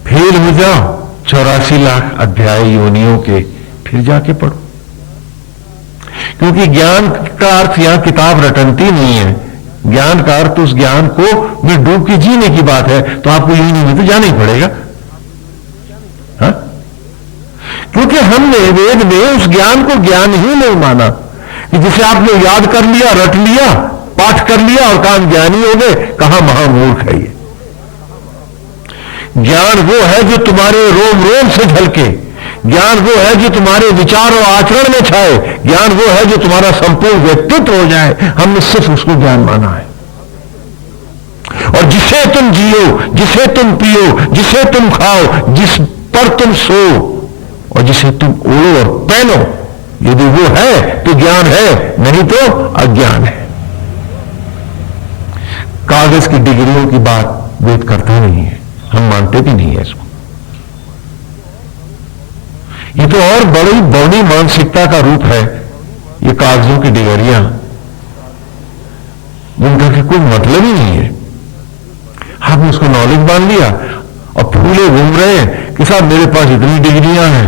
फेल हो जाओ 84 लाख अध्याय योनियों के, फिर जाके पढ़ो। क्योंकि ज्ञान का अर्थ यहां किताब रटनती नहीं है, ज्ञान का अर्थ उस ज्ञान को में डूब के जीने की बात है। तो आपको योनि में तो जाना ही पड़ेगा। हा? क्योंकि हमने वेद में उस ज्ञान को ज्ञान ही नहीं माना, कि जिसे आपने याद कर लिया, रट लिया, पाठ कर लिया और काम ज्ञानी हो गए, कहां महामूर्ख है ये। ज्ञान वो है जो तुम्हारे रोम रोम से झलके, ज्ञान वो है जो तुम्हारे विचार और आचरण में छाए, ज्ञान वो है जो तुम्हारा संपूर्ण व्यक्तित्व हो जाए। हमने सिर्फ उसको ज्ञान माना है। और जिसे तुम जियो, जिसे तुम पियो, जिसे तुम खाओ, जिस पर तुम सो और जिसे तुम ओढ़ो और पहनो, यदि वो है तो ज्ञान है, नहीं तो अज्ञान है। कागज की डिग्रियों की बात वेद करता नहीं है, हम मानते भी नहीं है इसको। ये तो और बड़ी बड़ी मानसिकता का रूप है, ये कागजों की डिग्रियां, जिनका कि कोई मतलब ही नहीं है। आपने उसको नॉलेज मान लिया और फूले घूम रहे हैं कि साहब मेरे पास इतनी डिग्रियां हैं,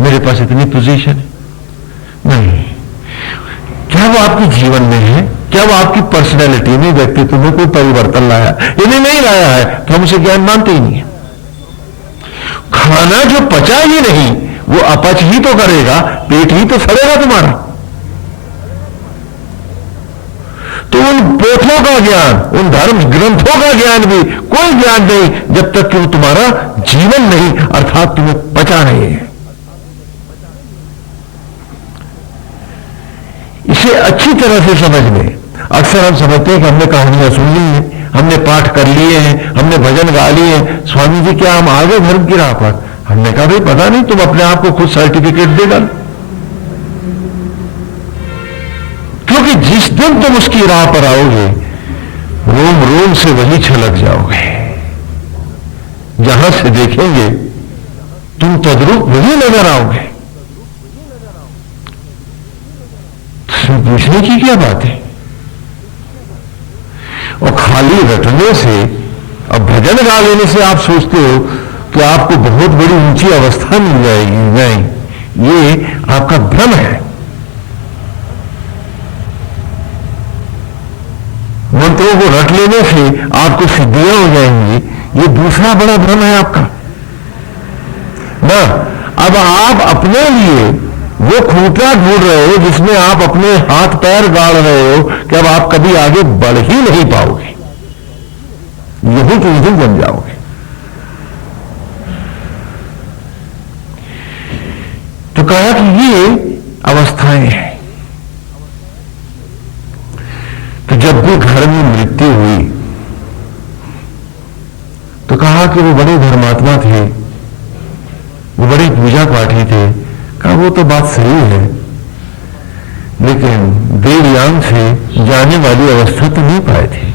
मेरे पास इतनी पोजीशन है। नहीं, क्या वो आपके जीवन में है? क्या वो आपकी पर्सनैलिटी में, व्यक्तित्व में कोई परिवर्तन लाया? यदि नहीं लाया है तो हम उसे ज्ञान मानते ही नहीं है। खाना जो पचा ही नहीं वो अपच ही तो करेगा, पेट ही तो सड़ेगा तुम्हारा। तो उन पोथों का ज्ञान, उन धर्म ग्रंथों का ज्ञान भी कोई ज्ञान नहीं जब तक कि वो तुम्हारा जीवन नहीं, अर्थात तुम्हें पचा नहीं है। इसे अच्छी तरह से समझ लें। अक्सर हम समझते हैं कि हमने कहानियां सुन ली हैं, हमने पाठ कर लिए हैं, हमने भजन गा लिए हैं, स्वामी जी क्या हम आगे धर्म की राह पर? हमने कहा भाई पता नहीं, तुम अपने आप को खुद सर्टिफिकेट दे डालो, क्योंकि जिस दिन तुम उसकी राह पर आओगे रोम रोम से वही छलक जाओगे। जहां से देखेंगे तुम तद्रूप वही नजर आओगे। पूछने की क्या बात है? और खाली रटने से और भजन गा लेने से आप सोचते हो कि आपको बहुत बड़ी ऊंची अवस्था मिल जाएगी। नहीं, ये आपका भ्रम है। मंत्रों को रट लेने से आपको सिद्धियां हो जाएंगी, ये दूसरा बड़ा भ्रम है आपका ना। अब आप अपने लिए वो खूंटा ढूंढ रहे हो जिसमें आप अपने हाथ पैर गाड़ रहे हो कि अब आप कभी आगे बढ़ ही नहीं पाओगे, यही तो यही बन जाओगे। तो कहा कि ये अवस्थाएं हैं। तो जब भी घर में मृत्यु हुई तो कहा कि वो बड़े धर्मात्मा थे, वो बड़े पूजा पाठी थे। कहा वो तो बात सही है, लेकिन देवयान से जाने वाली अवस्था तो नहीं पाए थे।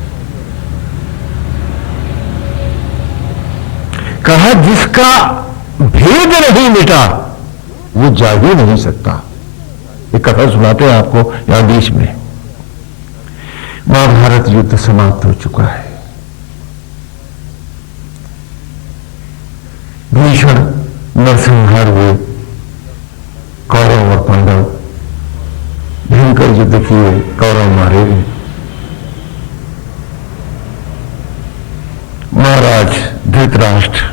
कहा जिसका भेद नहीं मिटा वो जा ही नहीं सकता। एक कथा सुनाते हैं आपको यहां बीच में। महाभारत युद्ध समाप्त हो चुका है। भीषण नरसंहार हुए, कौरव और पांडव भयंकर युद्ध किए, कौरव मारे गए। महाराज धृतराष्ट्र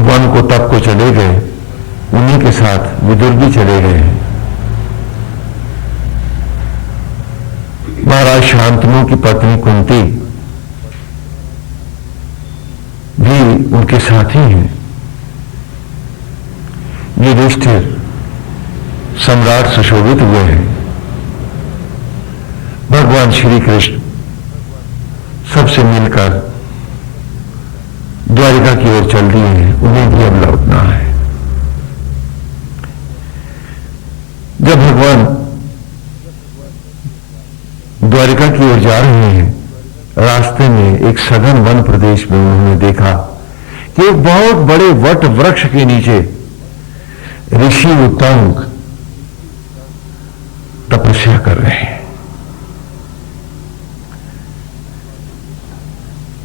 वन को तप को चले गए, उन्हीं के साथ विदुर भी चले गए। महाराज शांतनु की पत्नी कुंती भी उनके साथ ही हैं। युधिष्ठिर सम्राट सुशोभित हुए हैं। भगवान श्री कृष्ण सबसे मिलकर द्वारिका की ओर चल दिए हैं, उन्हें भी अब लौटना है। जब भगवान द्वारिका की ओर जा रहे हैं, रास्ते में एक सघन वन प्रदेश में उन्होंने देखा कि एक बहुत बड़े वट वृक्ष के नीचे ऋषि उत्तंग तपस्या कर रहे हैं।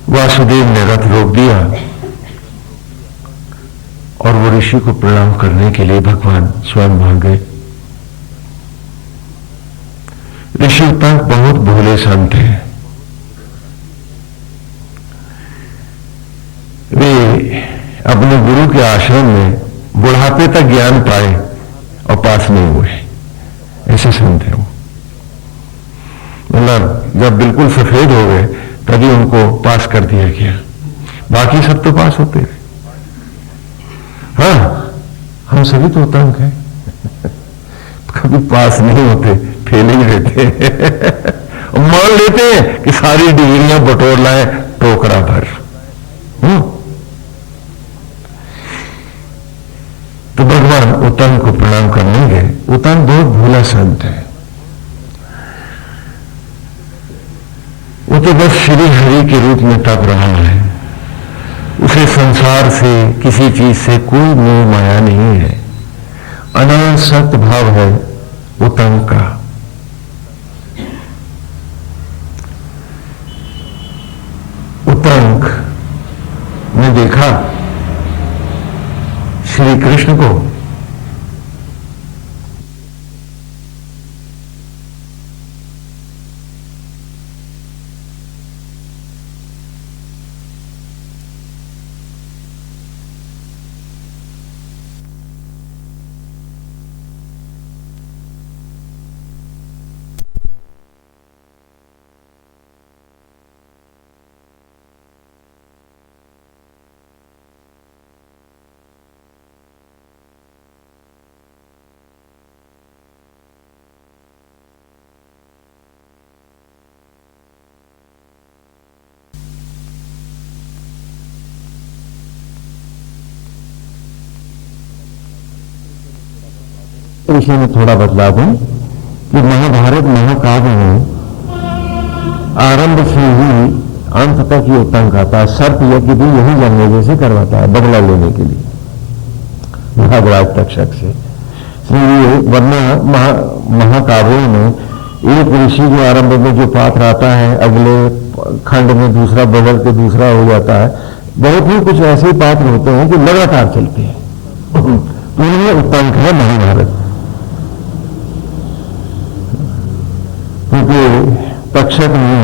वासुदेव ने रथ रोक दिया और वो ऋषि को प्रणाम करने के लिए भगवान स्वयं वहां गए। ऋषि उत्तंग बहुत भोले संत हैं। वे अपने गुरु के आश्रम में बुढ़ापे तक ज्ञान पाए, और पास नहीं हुए, ऐसे संत हैं वो। मतलब जब बिल्कुल सफेद हो गए तभी उनको पास कर दिया गया, बाकी सब तो पास होते रहे। हाँ, हम सभी तो उतंक हैं, कभी पास नहीं होते, फेल ही रहते और मान लेते हैं कि सारी डिग्रियां बटोर लाए टोकरा भर। तो भगवान उतंक को प्रणाम करने गए। उतंक बहुत भोला संत है, वो तो बस श्री हरि के रूप में तप रहा है, उसे संसार से किसी चीज से कोई मोह माया नहीं है, अनासक्त भाव है उतंक का। उतंक ने देखा श्री कृष्ण को, विषय में थोड़ा बदला दूं कि महाभारत महाकाव्य में आरंभ से ही अंत तक ही उतंक आता है। सर्प यज्ञ भी यही जन्मेजय से करवाता है बदला लेने के लिए नागराज तक्षक से। वरना महाकाव्यों में एक ऋषि जो आरंभ में जो पात्र आता है अगले खंड में दूसरा बदल के दूसरा हो जाता है। बहुत ही कुछ ऐसे पात्र होते हैं जो लगातार चलते हैं, तो उनमें उतंक है महाभारत। क्योंकि तक्षक ने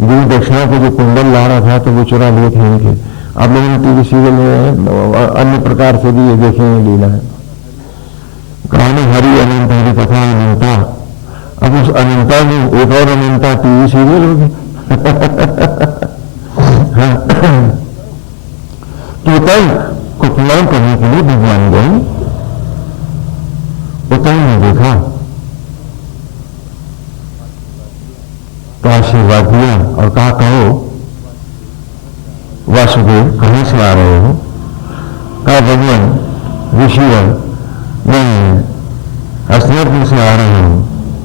गुरु दक्षिणा को जो कुंडल ला रहा था तो वो चुरा लिए थे इनके। आप लोगों ने टीवी सीरियल में अन्य प्रकार से भी ये देखे हैं लीला है। कहानी हरि अनंत हरि कथा अनंता, अब उस अनंता में एक और अनंता टीवी सीरियल होगी। हाँ। तो उतंक को प्रणाम करने के लिए भगवान गए। उतंक ने देखा तो आशीर्वाद दिया और कहा, कहो वासुदेव कहीं से आ रहे हो? कहा, भगवान ऋषिवर मैं हस्तिनापुर से आ रहा हूं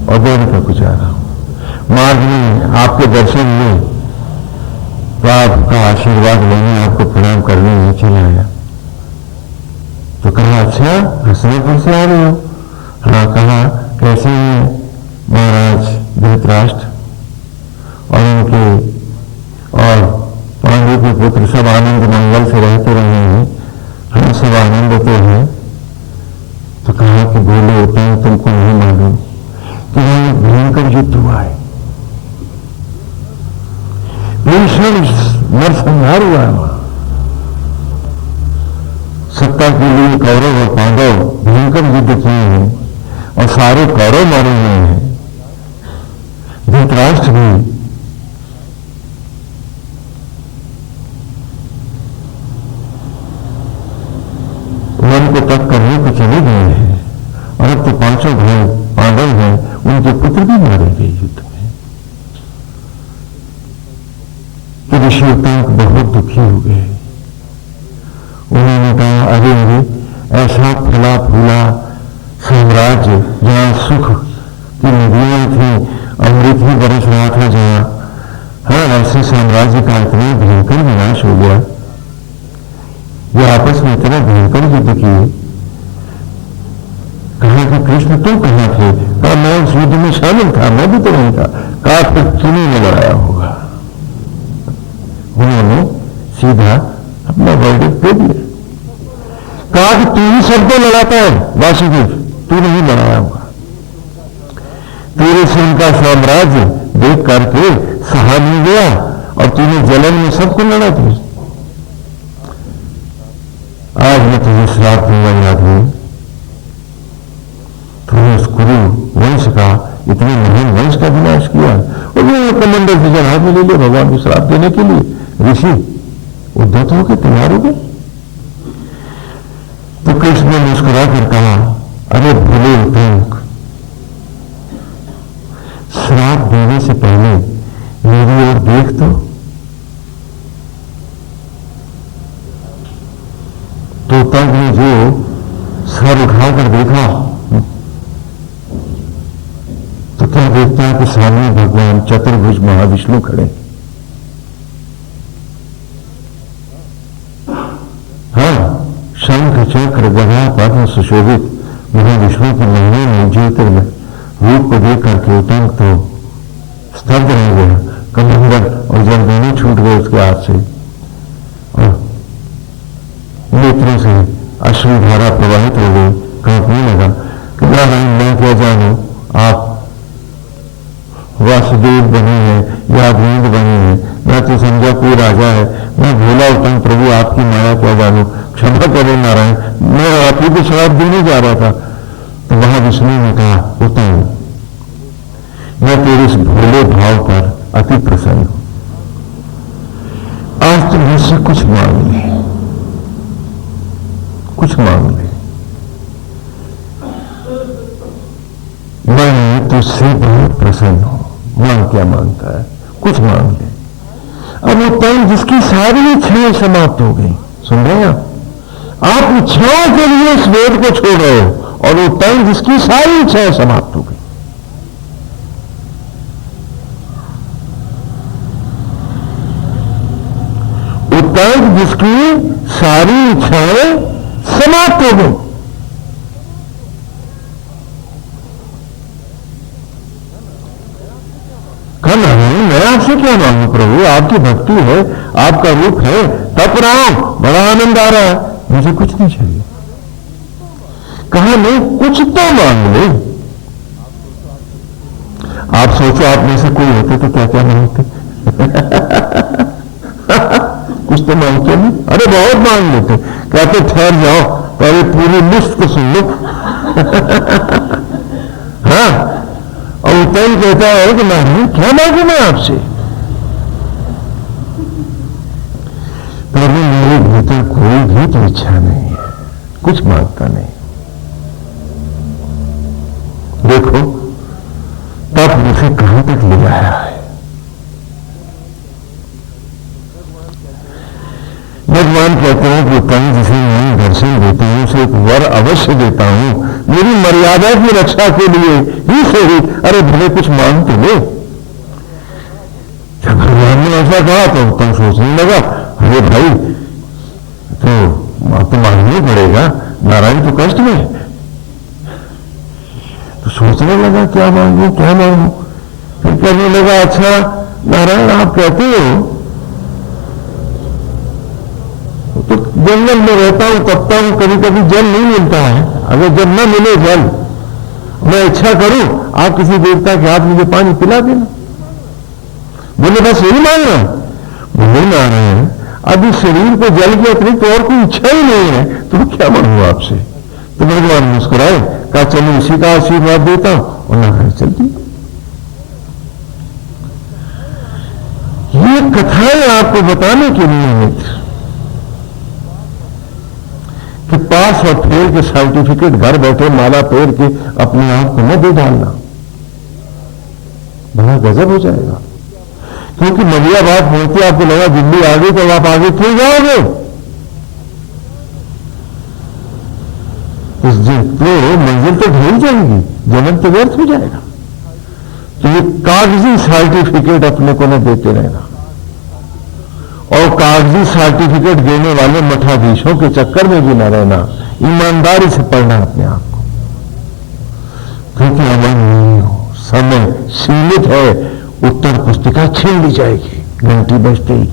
और द्वारिका को जा रहा हूं। मार्ग में आपके दर्शन हुए तो आपका आशीर्वाद लेने आपको प्रणाम करने में चला आया। तो कहा, अच्छा हस्तिनापुर से आ रहे हो? हाँ। कहा, कैसे हैं महाराज धृतराष्ट्र और उनके और पांडु के पुत्र सब आनंद मंगल से रहते रहे हैं? हम सब आनंद तो हैं। तो कहा कि बोले होते हैं तुमको नहीं मालूम कि वहां एक भयंकर युद्ध हुआ है, भीषण नरसंहार हुआ है। वहां सत्ता के लिए कौरव और पांडव भयंकर युद्ध किए हैं और सारे कौरव मारे हुए हैं। धृतराष्ट्र भी वन को तक करने को चले गए हैं और अब तो पांचों भाई पांडव हैं, उनके पुत्र भी मारे गए युद्ध में। तो ऋषि उतंक बहुत दुखी हो गए। उन्होंने कहा, अरे अरे ऐसा फला फूला साम्राज्य जहां सुख की नदियां थी, अमृत ही बरस रहा था जहां, हाँ ऐसे साम्राज्य का इतना भयंकर विनाश हो गया। ये आपस में इतना भयंकर युद्ध किए। कहा कि कृष्ण तुम कहां थे? कहा, मैं उस युद्ध में शामिल था, मैं भी तो नहीं था। कहा, फिर तुम्हें ने लड़ाया होगा। उन्होंने सीधा अपना वर्डिक्ट दे दिया। कहा कि तू ही सबको लड़ाता है वासुदेव, तू नहीं लड़ाया होगा। तेरे से उनका साम्राज्य देख करके सहा नहीं गया और तूने जलन में सबको लड़ा दिया। आज मैं तुझे श्राप दूंगा याद नहीं। कमंडल से हाथ में ले लिया भगवान को श्राप देने के लिए। ऋषि उद्धत होकर तैयार हो गए। तो कृष्ण ने मुस्कुरा कर कहा, अरे भले उतंक, श्राप देने से पहले मेरी ओर देख तो उतंक ने जो सर उठाकर देखा तो क्या देखता है कि सामने भगवान चतुर्भुज महाविष्णु खड़े। हाँ, शंख चक्र गदा पद्म सुशोभित महाविष्णु के महीने में ज्योतिर्मय रूप को देख करके उतंक तो स्तब्ध रह गया। कमंडल और जल दोनों छूट गए उसके हाथ से और नेत्रों से अश्रुधारा प्रवाहित हो गई। कांपने लगा कि नारायण, मैं क्या जानू, आप वासुदेव बने हैं या गोविंद बने हैं, मैं तो समझा कोई राजा है, मैं भोला उतंक, प्रभु आपकी माया क्या जानू, क्षमा करें नारायण, मैं आप ही को श्राप देने जा रहा था। तो वहां विष्णु ने कहा, उतंक, मैं तेरे इस भोले भाव पर अति प्रसन्न हूं। आज तुम मुझसे कुछ मांग ले, कुछ मांग ले, मैं तुझसे बहुत प्रसन्न हूं। मांग क्या मांगता है, कुछ मांग ले। अब उतंक जिसकी सारी इच्छाएं समाप्त हो गई, सुन रहे हैं आप इच्छाओं के लिए इस वेद को छोड़ रहे हो, और उतंक जिसकी सारी इच्छाएं समाप्त हो गई। उतंक जिसकी सारी इच्छाएं समाप्त हो गई। मैं आपसे क्या मांगू प्रभु, आपकी भक्ति है, आपका रूप है, तप रहा हूं, बड़ा आनंद आ रहा है, मुझे कुछ नहीं चाहिए। कहा नहीं, कुछ तो मांग ले। आप सोचो आप में से कोई होते तो क्या क्या मांगते कुछ तो मांगते नहीं, अरे बहुत मांग लेते। कहते ठहर जाओ, पहले पूरी लिस्ट को सुन लो हाँ, और उतंक कहता है कि नहीं, क्या मांगू मैं आपसे, प्रभु मेरे भीतर कोई भी तो इच्छा नहीं है, कुछ मांगता नहीं। देखो तब मुझे कहां तक ले आया है। भगवान कहते हैं कि उतंक जिसे मैं दर्शन देता हूं उसे एक वर अवश्य देता हूं, मेरी मर्यादा की रक्षा के लिए ही सही, अरे भले कुछ मांग तो ले। जब भगवान ने ऐसा कहा तो उतंक सोचने लगा, अरे भाई तो मांगना ही पड़ेगा, नारायण तो कष्ट में। तो सोचने लगा क्या मांगू क्या मांगू, फिर कहने लगा, अच्छा नारायण आप कहते हो तो जंगल में रहता हूं, तपता हूं, कभी कभी जल नहीं मिलता है, अगर जब न मिले जल, मैं इच्छा करूं आप किसी देवता के हाथ मुझे पानी पिला देना। बोले बस यही मांगना। बोले नारायण अभी शरीर को जल के अतिरिक्त और कोई इच्छा ही नहीं है, तो क्या मांगू आपसे। तो भगवान मुस्कुराए, कहा चलो इसी का आशीर्वाद देता हूं, और नारायण चलती। ये कथाएं आपको बताने के लिए मित्र कि पास और फेल के सर्टिफिकेट घर बैठे माला पेड़ के अपने आप को न दे डालना, बड़ा गजब हो जाएगा। क्योंकि मलियाबाद पहुंचते आपको लगा दिल्ली आ गई तो आप आगे क्यों जाओगे, तो मंजिल तो ढल जाएगी, जन्म तो व्यर्थ हो जाएगा। तो ये कागजी सर्टिफिकेट अपने को न देते रहना, और कागजी सर्टिफिकेट देने वाले मठाधीशों के चक्कर में भी न रहना, ईमानदारी से पढ़ना अपने आप को। क्योंकि अमन नहीं हो, समय सीमित है, उत्तर पुस्तिका छीन ली जाएगी घंटी बजते ही।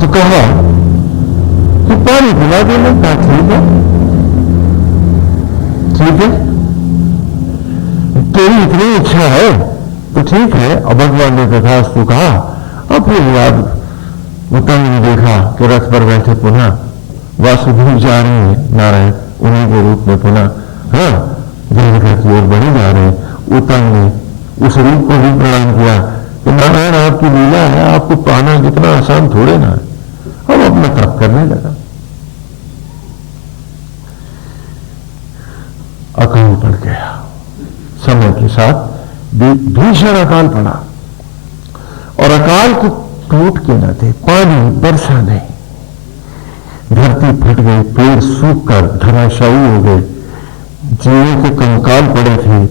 तो कहा कि पानी पिला देना, कहा ठीक है ठीक है, तेरी इतनी इच्छा है तो ठीक है। और भगवान ने तथास्तु कहा। अब फिर याद उतंक ने देखा कि रथ पर बैठे पुनः वासुदेव जा रहे हैं, नारायण उन्हीं के रूप में पुनः। हाँ, देवता की ओर बढ़े जा रहे हैं। उत्तंग ने उस रूप को भी प्रणाम किया कि नारायण आपकी लीला है, आपको पाना कितना आसान थोड़े ना है। अब अपना तप करने लगा। अकाल पड़ गया, समय के साथ भीषण अकाल पड़ा और अकाल को टूट के न थे, पानी बरसा नहीं, धरती फट गई, पेड़ सूख कर धराशायी हो गए, जीवों के कंकाल पड़े थे,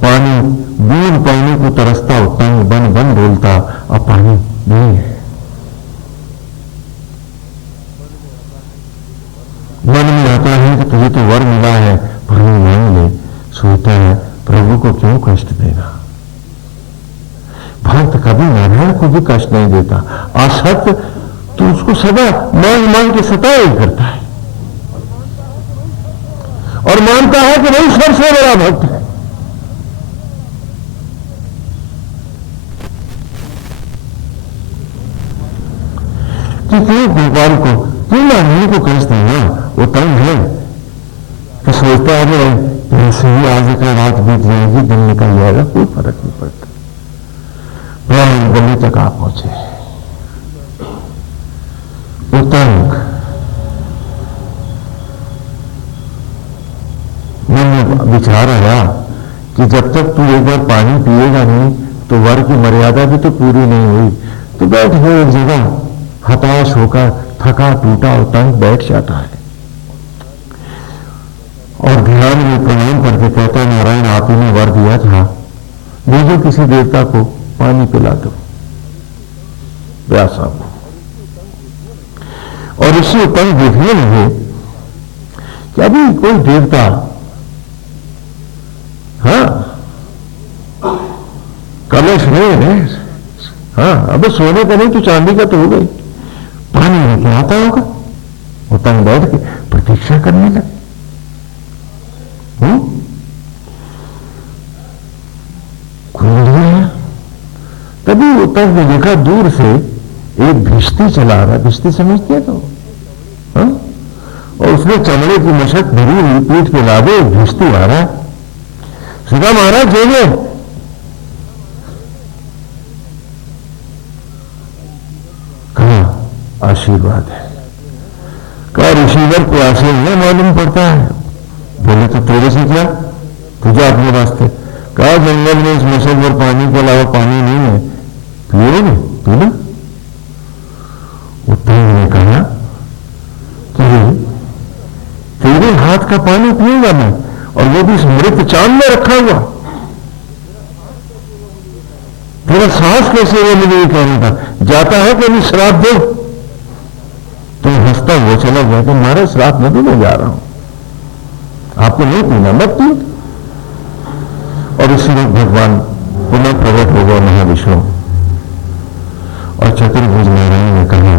पानी बूंद पानी को तरसता उत्तंग बन बन बोलता, अब पानी नहीं है। मन में आता है कि तुझे तो वर मिला है, पानी मांग ले। सोचता है प्रभु को क्यों कष्ट देना। भक्त कभी नारायण को भी कष्ट नहीं देता। असत्य तो उसको सदा मांग मांग के सताया ही करता है और मानता है कि वही सबसे बड़ा भक्त है। कि क्यों गोपाल को, क्यों नारायण को कष्ट देना। वो तंग है कि सोचता है कि ऐसे ही आज का रात बीत जाएगी, दिन निकल जाएगा, कोई फर्क नहीं पड़ता। गली तक आप पहुंचे। उत्तंग मन में विचार आया कि जब तक तू एक बार पानी पिएगा नहीं तो वर की मर्यादा भी तो पूरी नहीं हुई। तो बैठ गए एक जगह, हताश होकर, थका टूटा उत्तंग बैठ जाता है और ध्यान में प्रणाम करके कहता है, नारायण आप ही ने वर दिया था, भेजो किसी देवता को पानी पिला दो, व्यासा को। और इसी उत्तंग देखने लगे कि अभी कोई देवता, हाँ कलश नहीं है, हाँ अब सोने का नहीं तो चांदी का तो हो गई, पानी लेके आता होगा। उत्तंग बैठ के प्रतीक्षा करने लगे। तभी उत्तंग ने देखा दूर से एक भिश्ती चला रहा। भिश्ती समझते तो, हाँ? और उसने चमड़े की मशक भरी हुई पीठ पे लादे एक भिश्ती आ रहा है। सीधा महाराज जोगे कहा आशीर्वाद है। कहा ऋषिवर को आशीर्वाद मालूम पड़ता है। बोले तो तेरे से क्या, तुझे अपने रास्ते। कहा जंगल में इस मशक पर पानी के अलावा पानी नहीं है, पियोगे पी लो। उत्तंग ने कहा कि तेरे हाथ का पानी पीऊंगा मैं, और वो भी इस मृत चांद में रखा हुआ। तेरा सांस कैसे वो मुझे कहने का, जाता है कभी श्राप दो। तुम हंसता हुआ चला गया कि मारे श्राप न दो, मैं जा रहा हूं, आपको नहीं पीना, मत पी। और इसी वक्त भगवान पुनः प्रकट हो गए महाविष्णु और चतुर्भुज नारायण ने कहा,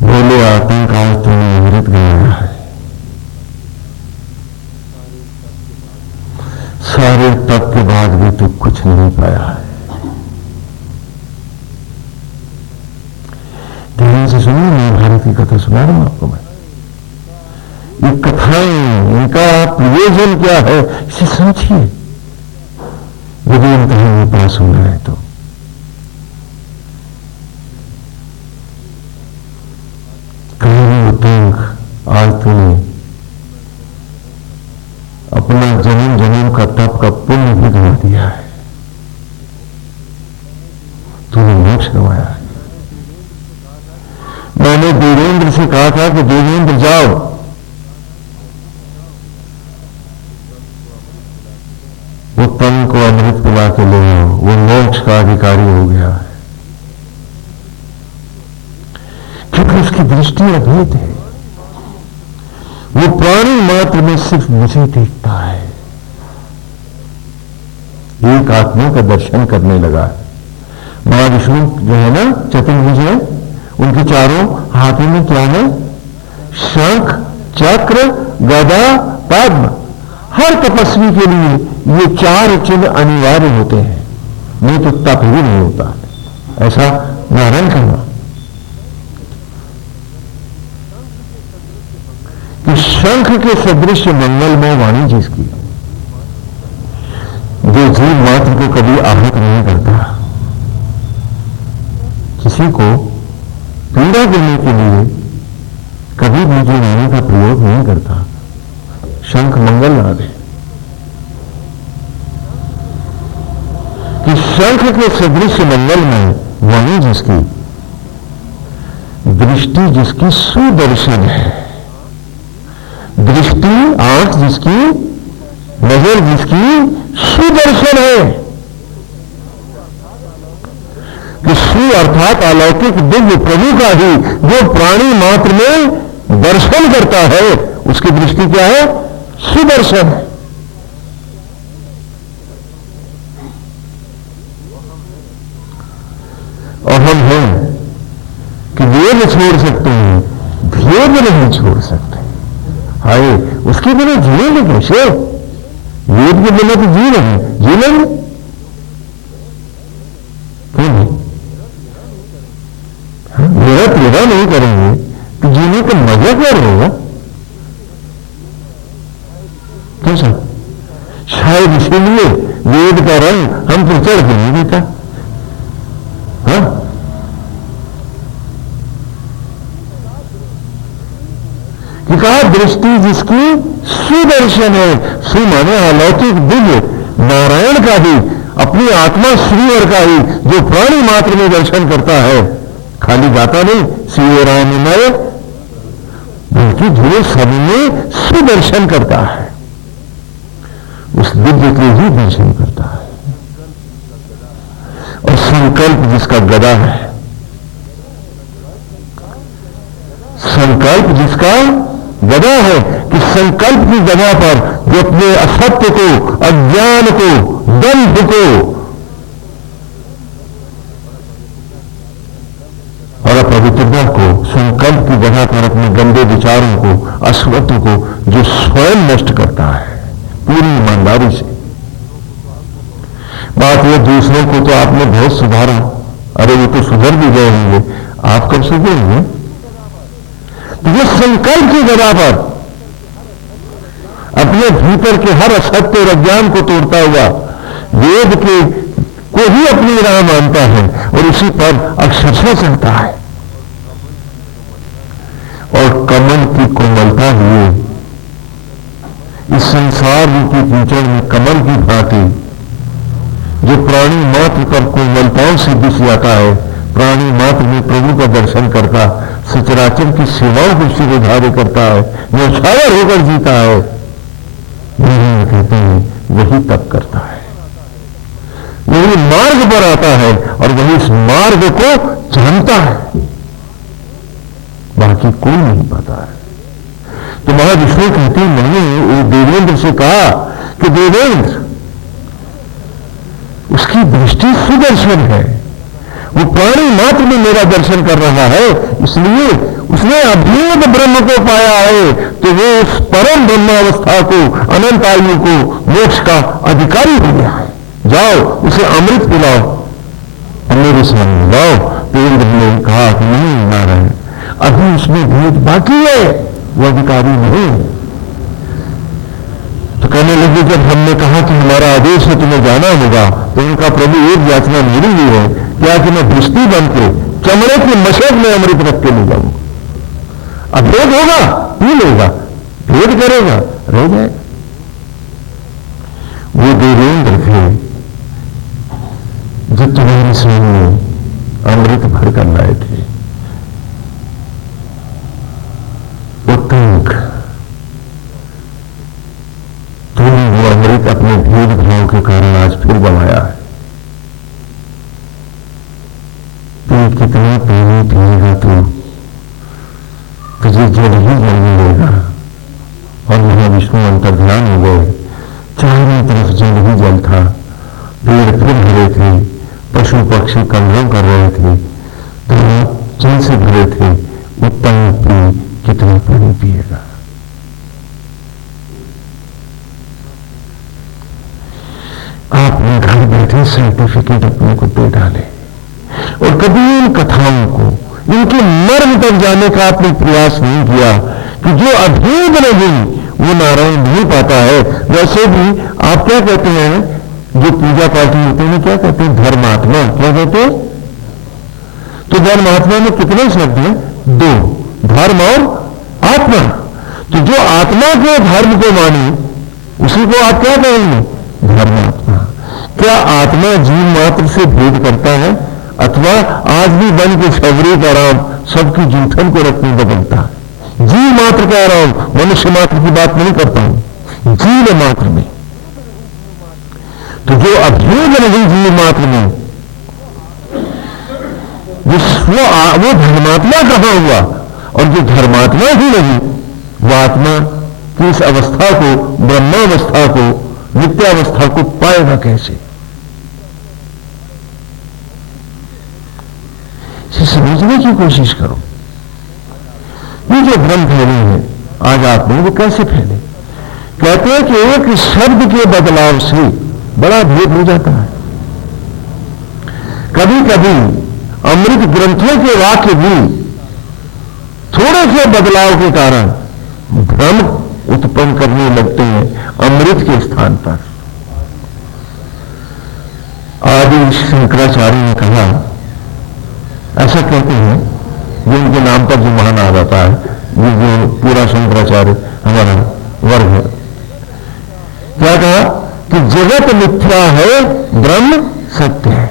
बोले आतंक आज तुमने अमृत गया है, सारे तप के बाद भी तू कुछ नहीं पाया है। ध्यान से सुनिए, महाभारत की कथा सुना रहा हूं आपको मैं। ये कथाएं, इनका प्रयोजन क्या है इसे समझिए, यदि इन कहानी पास सुन रहे तो। कहानी उत्तंग, आज तूने अपना जन्म जन्म का तप का पुण्य भी गंवा दिया है, तूने मोक्ष गंवाया है। मैंने देवेंद्र से कहा था कि देवेंद्र जाओ, उत्तंग को अमृत पिला के ले आओ, वो मोक्ष का अधिकारी हो गया है। क्योंकि उसकी दृष्टि अभेद है, वो प्राणी मात्र में सिर्फ मुझे देखता है। एक आत्मा का दर्शन करने लगा है। महाविष्णु जो है ना चतुर्भुज है, उनके चारों हाथों में क्या है, शंख, चक्र, गदा, पद्म। हर तपस्वी के लिए ये चार चिन्ह अनिवार्य होते हैं, नहीं तो तप ही नहीं होता। ऐसा नारायण कहना कि शंख के सदृश मंगलमय वाणी जिसकी, जो जीव मात्र को कभी आहत नहीं करता, किसी को पीड़ा देने के लिए कभी भी जो वाणी का प्रयोग नहीं करता, शंख मंगल नाद है। कि शंख के सदृश मंगलमय वाणी जिसकी, दृष्टि जिसकी सुदर्शन है। दृष्टि आंख जिसकी, नजर जिसकी सुदर्शन है। कि सु अर्थात अलौकिक दिव्य प्रभु का ही जो प्राणी मात्र में दर्शन करता है, उसकी दृष्टि क्या है? सुदर्शन है। और हम हैं कि वेद छोड़ सकते हैं, भेद नहीं छोड़ सकते। हाय, उसके बिना जिएंगे कैसे? वेद के बिना तो जी रहे हैं, जी लेंगे क्यों नहीं? मेरा तेरा नहीं करेंगे तो जीने का मजा क्या रहेगा? कैसा? शायद इसीलिए वेद का रंग हम पर चढ़ के नहीं देता। हाँ, कि कहा दृष्टि जिसकी सुदर्शन है। सु माने अलौकिक दिव्य नारायण का ही, अपनी आत्मा श्रीहर का ही जो प्राणी मात्र में दर्शन करता है, खाली गाता नहीं श्री राम में, बल्कि जो सब में सुदर्शन करता है, उस दिव्य के ही दर्शन करता है। और संकल्प जिसका गदा है, संकल्प जिसका गदा है, कि संकल्प की गदा पर जो अपने असत्य को, अज्ञान को, दंभ को और अपवित्रता को, संकल्प की गदा पर अपने गंदे विचारों को, अश्वत्व को जो स्वयं नष्ट करता है पूरी ईमानदारी से। बात यह, दूसरों को तो आपने बहुत सुधारा, अरे वो तो सुधर भी गए होंगे, आप कब सुधरेंगे? तो ये संकल्प की गदा पर अपने भीतर के हर असत्य और अज्ञान को तोड़ता हुआ वेद के को ही अपनी राह मानता है और उसी पर अक्षरशः चलता है। और कमल की कोमलता हुए इस संसार रूपी कीचड़ में कमल की भांति जो प्राणी मात्र पर कोमलताओं से दिख जाता है, प्राणी मात्र में प्रभु का दर्शन करता, सचराचर की सेवाओं को शिरोधार्य करता है, न्यौछावर होकर जीता है, कहते हैं वही तप करता है, वही मार्ग पर आता है और वही इस मार्ग को जानता है, बाकी कोई नहीं पता है। तो महाविष्णु कहते हैं, मैंने देवेंद्र से कहा कि देवेंद्र, उसकी दृष्टि सुदर्शन है, वो प्राणी मात्र में मेरा दर्शन कर रहा है, इसलिए उसने अभेद ब्रह्म को पाया है, तो वो उस परम ब्रह्मावस्था को, अनंत आयु को, मोक्ष का अधिकारी हो गया है। जाओ उसे अमृत पिलाओ, मेरे सामने लाओ। देवेंद्र ने कहा कि नहीं नारायण, अभी उसमें भेद बाकी है, वो अधिकारी नहीं। तो कहने लगे, जब हमने कहा कि हमारा आदेश है तुम्हें जाना होगा, तो उनका प्रभु एक याचना मेरी भी है, क्या कि मैं भिष्टी बन के चमड़े की मशक में अमृत रख के ले जाऊं। अभेद होगा, पी लेगा, भेद करेगा, रह जाए। वो देवेंद्र थे जो तुम्हारे सामने अमृत भर कर लाए थे। उत्तंक, तुमने वो अमृत अपने भेदभाव के कारण आज फिर गंवाया है। तो कितना पानी पिएगा तू, तुझे जल ही जल मिलेगा। और महाविष्णु अंतर्ध्यान हो गए, चारों तरफ जल ही जल था, पेड़ फिर भरे थे, पशु पक्षी कलरव कर रहे थे, तालाब जल से भरे थे। उत्तम पी, कितना पानी पिएगा। आपने घर बैठे सर्टिफिकेट अपने को दे डाले और कभी इन कथाओं को, इनके मर्म तक जाने का आपने प्रयास नहीं किया कि जो अभेद नहीं वो नारायण नहीं पाता है। वैसे भी आप क्या कहते हैं, जो पूजा पाठी होते हैं क्या कहते हैं, धर्मात्मा क्या कहते हैं। तो धर्मात्मा में कितने शब्द हैं, दो, धर्म और आत्मा। तो जो आत्मा के धर्म को माने उसी को आप क्या कहेंगे, धर्मात्मा। क्या आत्मा जीव मात्र से भेद करता है, अथवा आज भी बन के शबरी का राम सबकी जूठन को रखने बदलता है। जीव मात्र कह रहा हूं, मनुष्य मात्र की बात नहीं करता हूं, जीव मात्र में। तो जो अभेद नहीं जीव मात्र में, वो धर्मात्मा कहां हुआ, और जो धर्मात्मा ही नहीं वो आत्मा की इस अवस्था को, ब्रह्मावस्था को, नित्यावस्था को पाएगा कैसे। इसे समझने की कोशिश करो। ये जो भ्रम फैले हैं आज आप में, वो कैसे फैले। कहते हैं कि एक शब्द के बदलाव से बड़ा भेद हो जाता है। कभी कभी अमृत ग्रंथों के वाक्य भी थोड़े से बदलाव के कारण भ्रम उत्पन्न करने लगते हैं अमृत के स्थान पर। आदि शंकराचार्य ने कहा, ऐसा कहते हैं, जो उनके नाम पर जो महान आ जाता है, ये जो पूरा शंकराचार्य हमारा वर्ग है, क्या कहा कि जगत मिथ्या है, ब्रह्म सत्य है।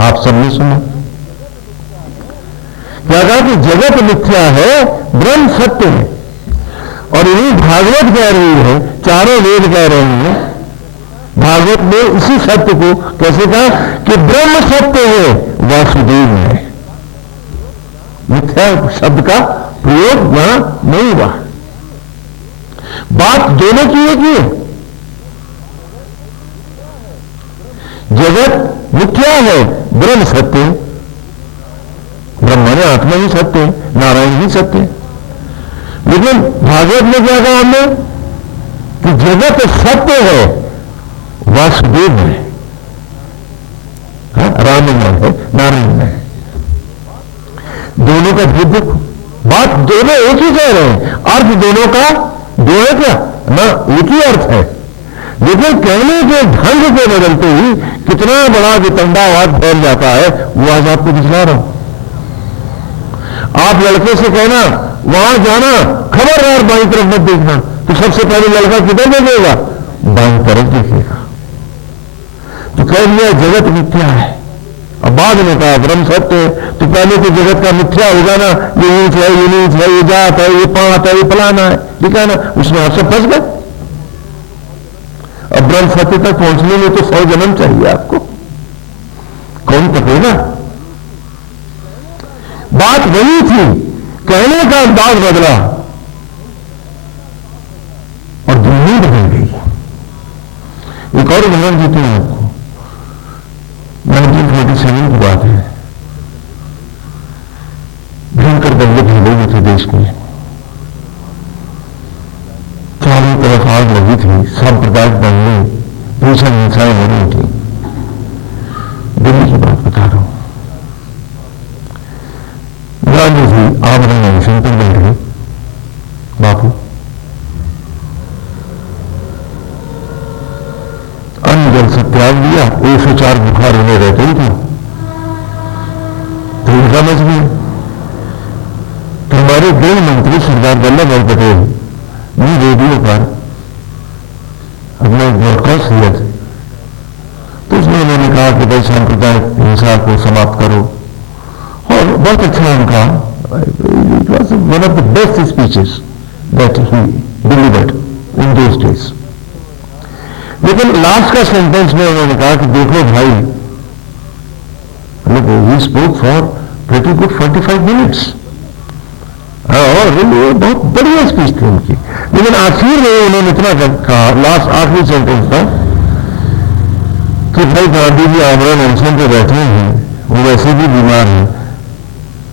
आप सबने सुना क्या कहा कि जगत मिथ्या है, ब्रह्म सत्य है। और यही भागवत कह रही है, चारों वेद कह रहे हैं, भागवत में इसी सत्य को कैसे कहा कि ब्रह्म सत्य है, वासुदेव है। मिथ्या शब्द का प्रयोग वहां नहीं हुआ। बात दोनों की एक ही है। जगत मिथ्या है, ब्रह्म सत्य है। ब्रह्म ने आत्मा ही सत्य है, नारायण ही सत्य है। लेकिन भागवत में क्या कहा हमने कि जगत सत्य है, वासुदेव है, राम में है, नारायण में है। दोनों का भेद देखो, बात दोनों एक ही कह रहे हैं, अर्थ दोनों का दो है क्या ना, एक ही अर्थ है। लेकिन कहने के ढंग को बदलते ही कितना बड़ा वितंडावाद फैल जाता है, वो आज आपको दिखला रहा हूं। आप लड़के से कहना वहां जाना, खबरदार बाईं तरफ मत देखना, तो सबसे पहले लड़का किधर देखेगा, बाईं तरफ देखेगा। तो कह दिया जगत मिथ्या है, अब बाद में कहा ब्रह्म सत्य है। तो पहले तो जगत का मिथ्या होगा ना, ये ऊंच है, ये नीच है, ये जात है, ये पांत है, ये फलाना है, ठीक है ना, उसमें आप सब फंस गए। अब ब्रह्म सत्य तक पहुंचने में तो 100 जन्म चाहिए आपको, कौन पकड़ेगा। बात वही थी, कहने का अंदाज बदला और दुनिया बदल गई। एक और उदाहरण देते हैं आपको, 1947 की बात है। भयंकर दंगे फैले हुए थे देश में, चारों तरफ आग लगी थी, सांप्रदायिक दंगे, भीषण हिंसाएं हो रही थी। दिल्ली की बात बता रहा हूं। गांधी जी आमरण अनशन पर बैठ गए, बापू अन्न जल से त्याग दिया, 104 बुखार उन्हें रहते ही था, तो उनका समझ गए। तो हमारे गृह मंत्री सरदार वल्लभ भाई पटेल ने रेडियो पर अपना ब्रॉडकास्ट किया था, तो उसमें उन्होंने कहा कि भाई सांप्रदायिक हिंसा को समाप्त करो, और बहुत अच्छा उनका, it was one of the best speeches that he delivered in those days. लेकिन लास्ट का सेंटेंस में उन्होंने कहा कि देखो भाई, he spoke for pretty good 45 minutes, और बहुत बढ़िया स्पीच थी उनकी। लेकिन आखिर में उन्होंने इतना कहा, लास्ट आखिरी सेंटेंस था कि भाई गांधी जी आमरण अनशन पे बैठे हैं, वो वैसे भी बीमार हैं,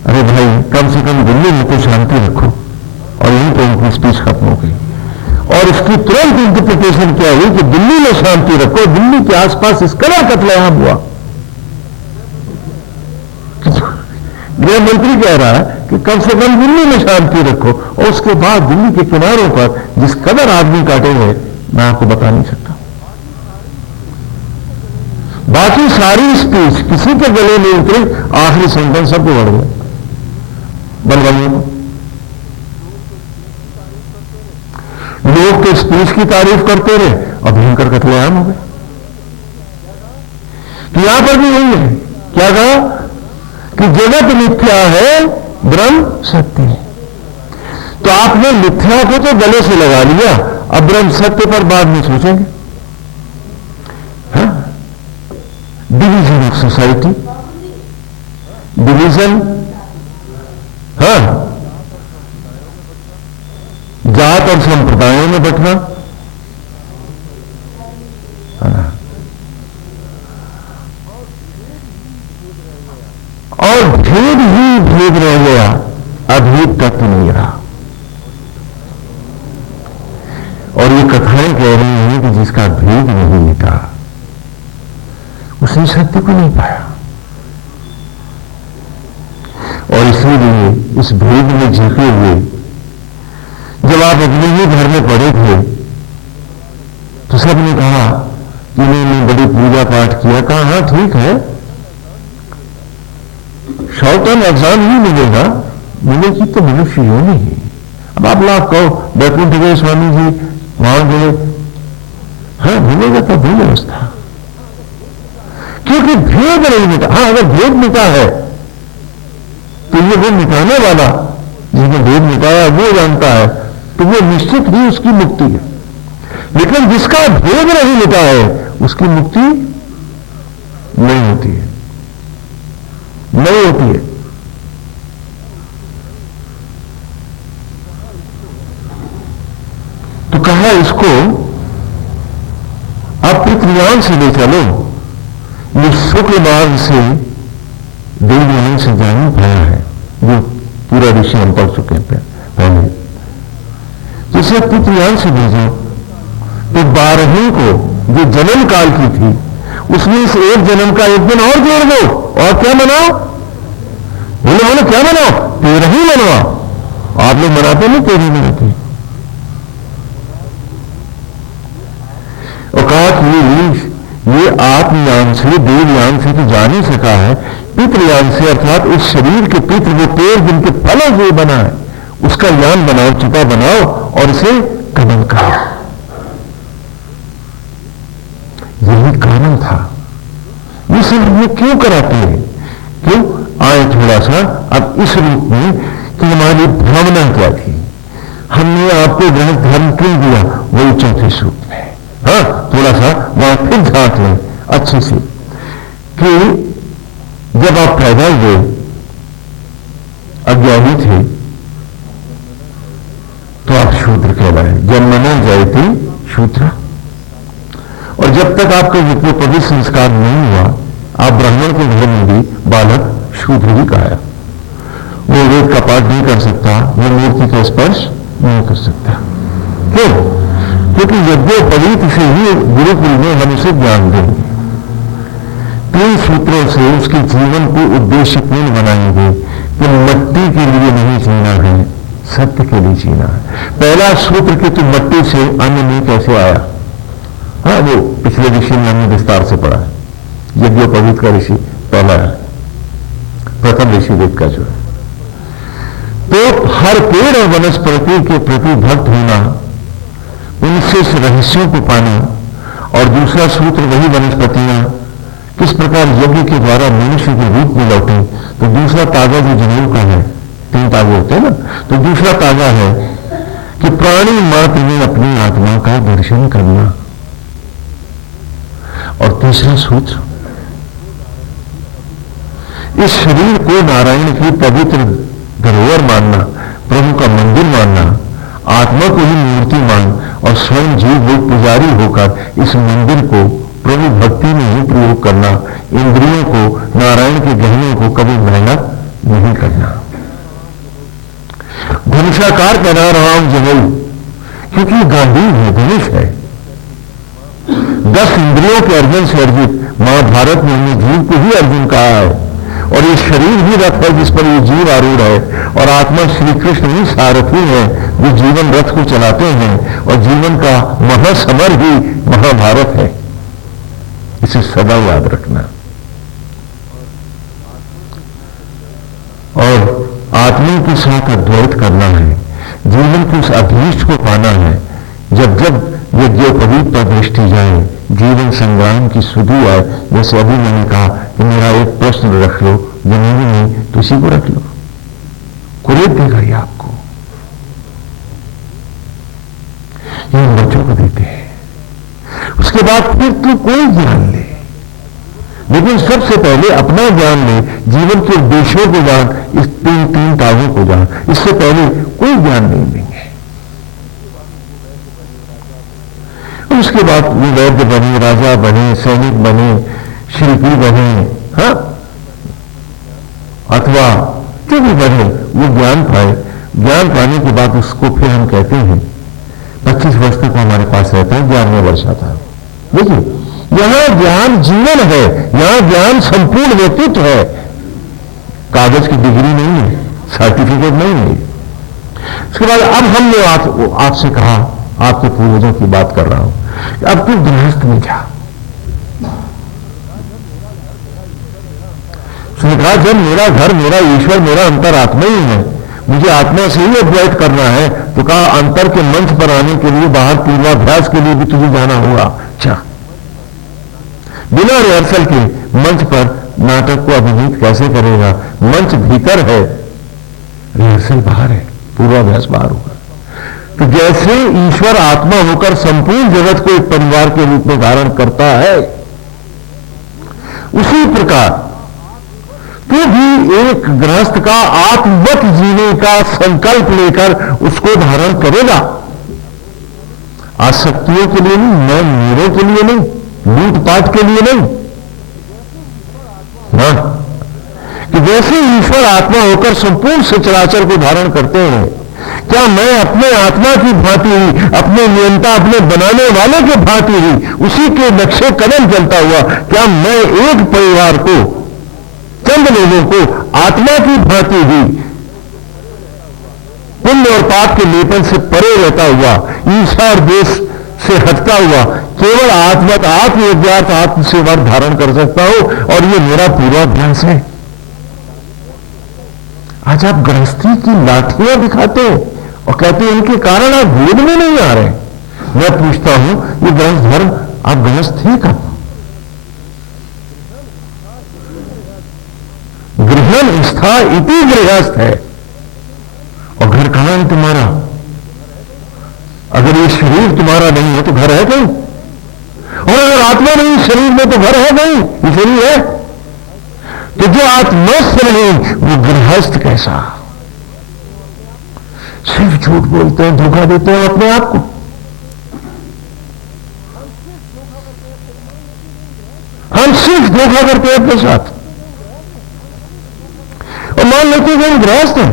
अरे भाई कम से कम दिल्ली में तो शांति रखो। और यहीं पर उनकी स्पीच खत्म हो गई। और इसकी तुरंत इंटरप्रिटेशन क्या हुई कि दिल्ली में शांति रखो, दिल्ली के आसपास इस कदर कत्लेआम हुआ। गृह मंत्री कह रहा है कि कम से कम दिल्ली में शांति रखो, और उसके बाद दिल्ली के किनारों पर जिस कदर आदमी काटे गए मैं आपको बता नहीं सकता। बाकी सारी स्पीच किसी के गले नहीं उतरी, आखिरी सेंटेंस सबको बढ़ गया बलवाइयों को। लोग तो स्पीच की तारीफ करते रहे और भयंकर कत्लेआम हो गए। तो यहां पर भी वही है, क्या कहा कि जगत मिथ्या है, ब्रह्म सत्य है। तो आपने मिथ्या को तो गले से लगा लिया, अब ब्रह्म सत्य पर बाद में सोचेंगे। डिवीजन ऑफ सोसाइटी, डिवीजन, जात और संप्रदायों में बंटना, और भेद ही भेद रह गया, अभेद तत्व नहीं रहा। और ये कथाएं कह रही हैं कि जिसका भेद नहीं मिटा उसने सत्य को नहीं पाया, और इसीलिए इस भेद में जीते हुए जब आप अपने ही घर में पड़े थे तो सबने कहा कि इन्होंने बड़ी पूजा पाठ किया। कहा हाँ ठीक है, शॉर्ट टर्म एग्जाम ही मिलेगा, मिलेगी तो मनुष्य योनि ही। अब आप लाभ कहो बैकुंठ गए स्वामी जी, वहां गए, हाँ मिलेगा तो भी व्यवस्था, क्योंकि भेद नहीं मिटा। हाँ अगर भेद मिटा है तो ये वो मिटाने वाला जिसने भेद मिटाया वो जानता है, तो वो निश्चित ही उसकी मुक्ति है। लेकिन जिसका भेद नहीं मिटा है उसकी मुक्ति नहीं होती है, नहीं होती है। तो कहा इसको आप पृथ्वीयान से ले चलो, ये शुक्ल मार्ग से देवयान से जान पाया है, जो पूरा ऋषि हम पढ़ चुके हैं पहले। जिसे पृथ्वीयान से भेजो तो 12वीं को जो जन्म काल की थी उसमें इस एक जन्म का एक दिन और जोड़ दो, और क्या मनाओ, बोले बोले क्या मनाओ, 13 ही मनवाओ। आप लोग मनाते नहीं, 13 मनाते। और कहा कि ये आत्मयान से देवयान से तो जा नहीं सका है, पितृयान से अर्थात इस शरीर के पितृ वो पेड़ जिनके फलों से बना है उसका यान बनाओ, चिता बनाओ और इसे कमल करो। यही कारण था। ये सब ये क्यों कराते हैं, क्यों आए थोड़ा सा अब इस रूप में कि हमारी भावना क्या थी, हमने आपको गलत धर्म क्यों दिया, वही चौथे सूत्र में। हाँ थोड़ा सा वहां फिर झांक लें अच्छे से कि जब आप पैदा हुए अज्ञानी थे तो आप शूद्र कहलाए, जन्मना जायते शूद्र। और जब तक आपका विप्लवोपदी संस्कार नहीं हुआ आप ब्राह्मण के घर में भी बालक शूद्र ही कहा। वो वेद का पाठ नहीं कर सकता, वो मूर्ति का स्पर्श नहीं कर सकता। क्यों? क्योंकि यज्ञोपवीत से ही गुरुकुल में हम उसे ज्ञान देंगे, 3 सूत्रों से उसके जीवन को उद्देश्यपूर्ण बनाएंगे कि मट्टी के लिए नहीं जीना है, सत्य के लिए जीना है। पहला सूत्र कि तू मट्टी से अन्न में कैसे आया, हाँ वो पिछले ऋषि ने हमने विस्तार से पढ़ा है, यज्ञोपवीत का ऋषि पहला है, प्रथम ऋषि वेद का जो है। तो हर पेड़ और वनस्पति के प्रति भक्त होना, उनसे रहस्यों को पाना, और दूसरा सूत्र वही वनस्पतियां किस प्रकार यज्ञ के द्वारा मनुष्य के रूप में लौटे। तो दूसरा तागा जो जनेऊ का है, 3 तागे होते हैं ना, तो दूसरा तागा है कि प्राणी मात्र में अपनी आत्मा का दर्शन करना। और तीसरा सूत्र इस शरीर को नारायण की पवित्र धरोहर मानना, प्रभु का मंदिर मानना, आत्मा को ही मूर्ति मान और स्वयं जीव रूप पुजारी होकर इस मंदिर को प्रभु भक्ति में ही प्रयोग करना, इंद्रियों को नारायण के गहने को कभी मेहनत नहीं करना। धनुषाकार बना रहा हूं जनेऊ क्योंकि गांधी है, धनुष है। 10 इंद्रियों के अर्जुन से अर्जित, महाभारत में हमने जीव को ही अर्जुन कहा है। और ये शरीर ही रथ है जिस पर ये जीव आरूढ़ है, और आत्मा श्री कृष्ण ही सारथी है जो जीवन रथ को चलाते हैं, और जीवन का महासमर ही महाभारत है। इसे सदा याद रखना। और आत्मा के साथ अद्वैत करना है, जीवन के उस अभीष्ट को पाना है। जब जब यज्ञोपवीत पर दृष्टि जाए, जीवन संग्राम की सुधि आए, जैसे अभी मैंने कहा कि मेरा एक प्रश्न रख लो, जमीन नहीं तो इसी को रख लो, कुरेद देगा ये आपको। ये बच्चों को देते हैं, उसके बाद फिर तू कोई ज्ञान ले, लेकिन सबसे पहले अपना ज्ञान ले, जीवन के उद्देश्यों को जान, इस तीन ताबों को जान। इससे पहले कोई ज्ञान नहीं देंगे। उसके बाद वो वैद्य बने, राजा बने, सैनिक बने, शिल्पी बने, हाँ, अथवा जो भी बने, वो ज्ञान पाए। ज्ञान पाने के बाद उसको फिर हम कहते हैं 25 वर्ष तक हमारे पास रहता है, 11वें वर्ष आता है। देखिए, यहां ज्ञान जीवन है, यहां ज्ञान संपूर्ण व्यक्तित्व है, कागज की डिग्री नहीं है, सर्टिफिकेट नहीं है। उसके बाद अब हमने आपसे कहा, आपके पूर्वजों की बात कर रहा हूं, अब तू गृहस्थ में जा। उसने कहा जब मेरा घर, मेरा ईश्वर, मेरा अंतरात्मा ही है, मुझे आत्मा से ही अद्वैत करना है, तो कहा अंतर के मंच पर आने के लिए, बाहर पूर्वाभ्यास के लिए भी तुझे जाना होगा। अच्छा, बिना रिहर्सल के मंच पर नाटक को अभिनीत कैसे करेगा? मंच भीतर है, रिहर्सल बाहर है, पूर्वाभ्यास बाहर होगा। तो जैसे ईश्वर आत्मा होकर संपूर्ण जगत को एक परिवार के रूप में धारण करता है, उसी प्रकार तू भी एक गृहस्थ का आत्मवत जीने का संकल्प लेकर उसको धारण करेगा। आसक्तियों के लिए नहीं, मैं मेरे के लिए नहीं, लूटपाट के लिए नहीं, हाँ, कि जैसे ईश्वर आत्मा होकर संपूर्ण सचराचर को धारण करते हैं, क्या मैं अपने आत्मा की भांति ही, अपने नियंता, अपने बनाने वाले के भांति ही, उसी के नक्शे कदम चलता हुआ, क्या मैं एक परिवार को, चंद लोगों को आत्मा की भांति ही पुण्य और पाप के लेपन से परे रहता हुआ, ईर्षा और देश से हटता हुआ, केवल आत्मत, आत्मविद्यार्थ, आत्मसेवा धारण कर सकता हूं, और ये मेरा पूर्वाभ्यास है। आज आप गृहस्थी की लाठियां दिखाते हैं और कहते हैं इनके कारण आप वेद में नहीं आ रहे। मैं पूछता हूं, ये गृहस्थ धर्म आप गृहस्थ ही कब? गृहन स्था इति गृहस्थ है, और घर कहां है तुम्हारा? अगर ये शरीर तुम्हारा नहीं है तो घर है कहीं, और अगर आत्मा नहीं शरीर में तो घर है कहीं, ये शरीर है। तो जो आत्मस्थ नहीं वो गृहस्थ कैसा? सिर्फ झूठ बोलते हैं, धोखा देते हैं अपने आप को। हम सिर्फ धोखा करते हैं अपने साथ और मान लेते हैं कि हम गृहस्थ हैं।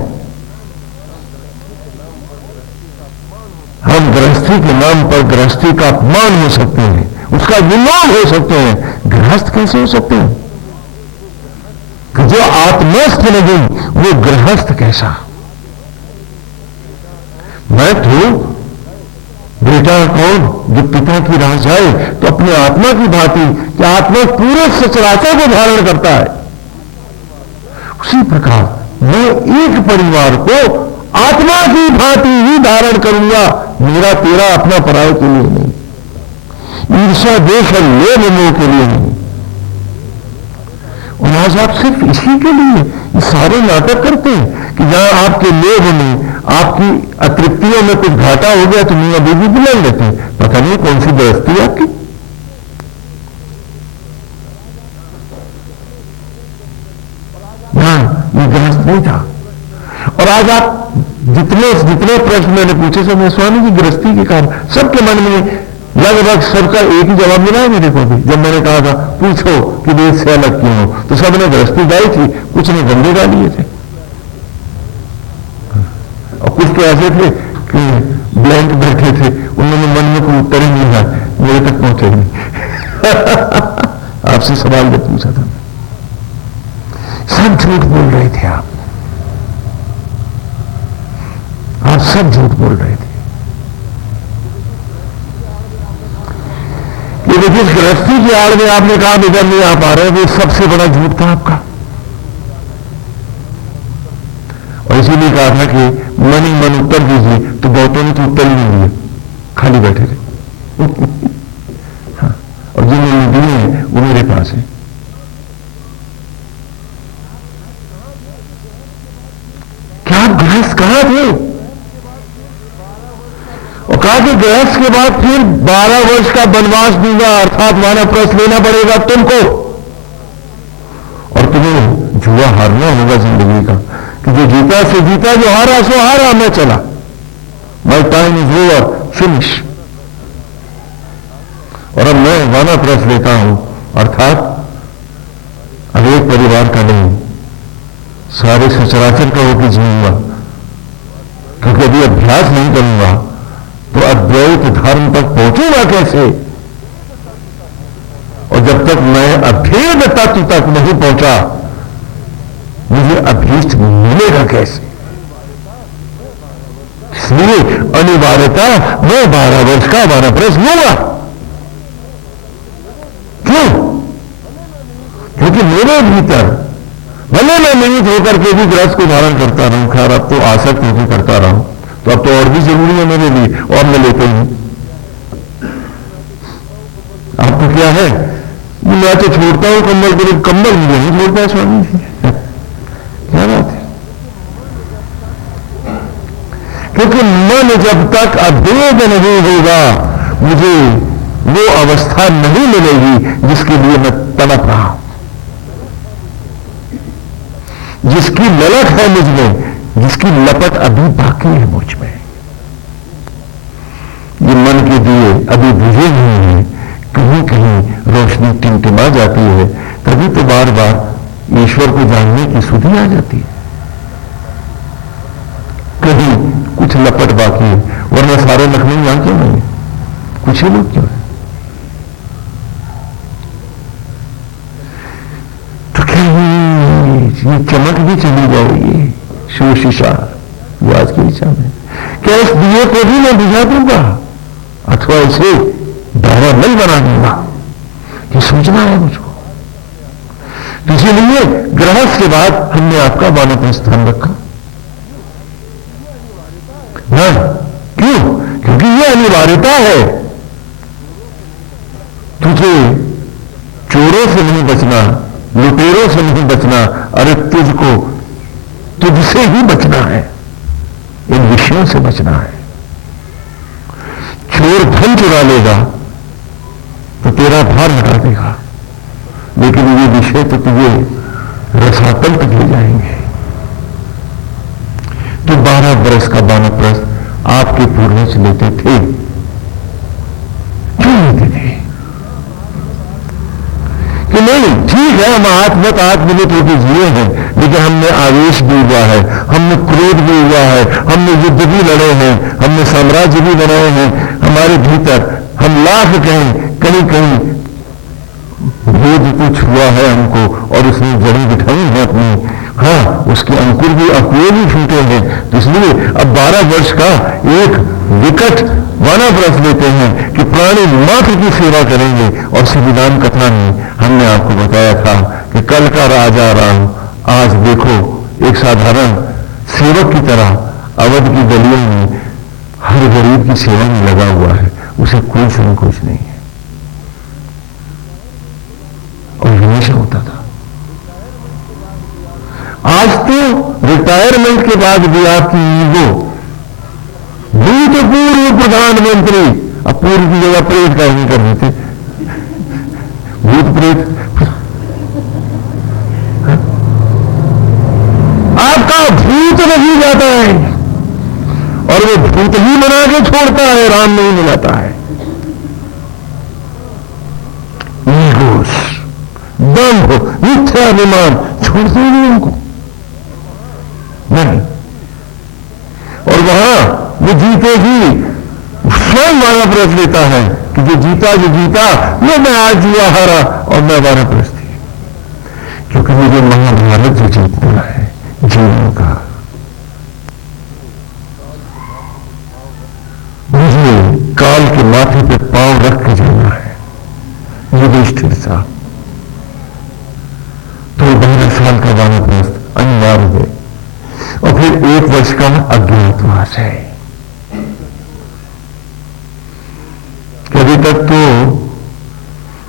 हम गृहस्थी के नाम पर गृहस्थी का अपमान हो सकते हैं, उसका विलोम हो सकते हैं, गृहस्थ कैसे हो सकते हैं? कि जो आत्मस्थ नहीं वो गृहस्थ कैसा? मैं तो बेटा कौन जो पिता की राह जाए तो अपनी आत्मा की भांति, कि आत्मा पूरे सचराचर को धारण करता है, उसी प्रकार मैं एक परिवार को आत्मा की भांति ही धारण करूंगा, मेरा तेरा अपना पराये के लिए नहीं, ईर्ष्या देश और लोभ मोह के लिए नहीं। और आज आप सिर्फ इसी के लिए ये सारे नाटक करते हैं कि जहां आपके लोभ में, आपकी अतृप्तियों में कुछ घाटा हो गया तो मियां बीबी बुला लेते हैं, पता नहीं कौन सी गृहस्थी आपकी। ये गृहस्थ नहीं था। और आज आप जितने प्रश्न मैंने पूछे सब मैं स्वामी की गृहस्थी के कारण, सबके मन में लगभग सबका एक ही जवाब मिला है मेरे को भी। जब मैंने कहा था पूछो कि वेद से अलग क्यों हो, तो सबने गृहस्थी गाई थी, कुछ ने गंदे गा लिए थे, और कुछ तो ऐसे थे कि ब्लैंक बैठे थे, उन्होंने मन में कोई उत्तर ही नहीं था, मेरे तक पहुंचे नहीं। आपसे सवाल जब पूछा था सब झूठ बोल रहे थे आप सब झूठ बोल रहे थे। ये जिस गृहस्थी की आड़ में आपने कहा इधर नहीं आ पा रहे, वो सबसे बड़ा झूठ था आपका। और इसीलिए कहा था कि मन ही मन उत्तर दीजिए, तो बहुतों ने तो उत्तर ही नहीं दिया, खाली बैठे थे। हाँ, और जिन्होंने दिए हैं वो मेरे पास है। क्या आप गृहस्थ कहां थे? और कहा कि गृहस्थ के बाद फिर 12 वर्ष का वनवास दूंगा, अर्थात वानप्रस्थ लेना पड़ेगा तुमको, और तुम्हें जुआ हारना होगा जिंदगी का, कि जो जीता से जीता, जो हारा सो हारा, मैं चला, my time is over, finish. और अब मैं वानप्रस्थ लेता हूं, अर्थात अब एक परिवार का नहीं, सारे सचराचर का होकर जीऊंगा, क्योंकि अभी अभ्यास नहीं करूंगा तो अद्वैत धर्म तक पहुंचूंगा कैसे? और जब तक मैं अभेद तत्व तक नहीं पहुंचा, मुझे अभीष्ट मिलेगा कैसे? इसलिए अनिवार्यता मैं 12 वर्ष का वानप्रस्थ लूंगा। क्यों? क्योंकि मेरे भीतर भले मैं निमित्त होकर के भी गृहस्थ को धारण करता रहूं, खैर अब तो आसक्त होकर करता रहूं, तो अब तो और भी जरूरी है मेरे लिए, और मैं लेते हूं। अब तो क्या है, मैं तो छोड़ता हूं कम्बल को, कम्बल मुझे नहीं छोड़ता है स्वामी जी। क्या बात है? क्योंकि मन जब तक अभेद नहीं होगा, मुझे वो अवस्था नहीं मिलेगी जिसके लिए मैं तड़प रहा हूं, जिसकी ललक है मुझ में, जिसकी लपट अभी बाकी है मुझ में। ये मन के दिए अभी बुझे नहीं हैं, कहीं कहीं रोशनी टिमटिमा जाती है, तभी तो बार बार ईश्वर को जानने की सुधि आ जाती है। कहीं कुछ लपट बाकी है, वरना सारे लखनऊ यहां क्यों नहीं, कुछ ही लोग क्यों है? तो क्या ये चमक भी चली जाएगी शिवशिशा आज की इच्छा में? क्या इस दिए को भी मैं बुझा दूंगा, अथवा इसे दावा नहीं बना दूंगा? ये सोचना है मुझको। तो इसीलिए गृहस्थ के बाद हमने आपका वानप्रस्थ स्थान रखा ना। क्यों? क्योंकि ये अनिवार्यता है। तुझे चोरों से नहीं बचना, लुटेरों से नहीं बचना, अरे तुझको तुझसे ही बचना है, इन विषयों से बचना है। चोर धन चुरा लेगा तो तेरा भार हटा देगा, लेकिन ये विषय तो तुझे रसातल तक ले जाएंगे। तो 12 वर्ष का वानप्रस्थ आपके पूर्वज लेते थे, क्यों लेते थे? कि नहीं ठीक है, हम आत्मत आत्मनित होकर जिए हैं, लेकिन हमने आवेश भी हुआ है, हमने क्रोध भी हुआ है, हमने युद्ध भी लड़े हैं, हमने साम्राज्य भी बनाए हैं। हमारे भीतर हम लाख कहीं कहीं भेद कुछ हुआ है हमको, और उसने जड़ी बिठाई है अपनी। हाँ, उसके अंकुर भी अकुए भी फूटे हैं। तो इसलिए अब 12 वर्ष का एक विकट वानप्रस्थ लेते हैं कि प्राणी मात्र की सेवा करेंगे। और संविधान कथा में हमने आपको बताया था कि कल का राजा राम आज देखो एक साधारण सेवक की तरह अवध की गलियों में हर गरीब की सेवा में लगा हुआ है, उसे कोई संकोच नहीं है। और हमेशा होता था। आज तो रिटायरमेंट के बाद भी आपकी ईगो, भूतपूर्व प्रधानमंत्री, अब पूर्व की जगह प्रेत का नहीं कर देते, भूत प्रेत, आपका भूत नहीं जाता है, और वो भूत ही बना के छोड़ता है, राम नहीं मिलाता है। ईगोस, दंभ, मिथ्याभिमान छोड़ते ही नहीं उनको, नहीं। और वहां वो जीते ही स्वयं वानप्रस्थ लेता है कि जो जीता वो मैं आज जुआ हारा और मैं वानप्रस्थ थी। क्योंकि मुझे महाभारत जो जीतना है जीवन का, मुझे काल के माथे पे पांव रख के जाना है। युधिष्ठिर साहब तो 12 साल का वानप्रस्थ अनिवार्य है, और फिर 1 वर्ष का अज्ञातवास है। अभी तक तो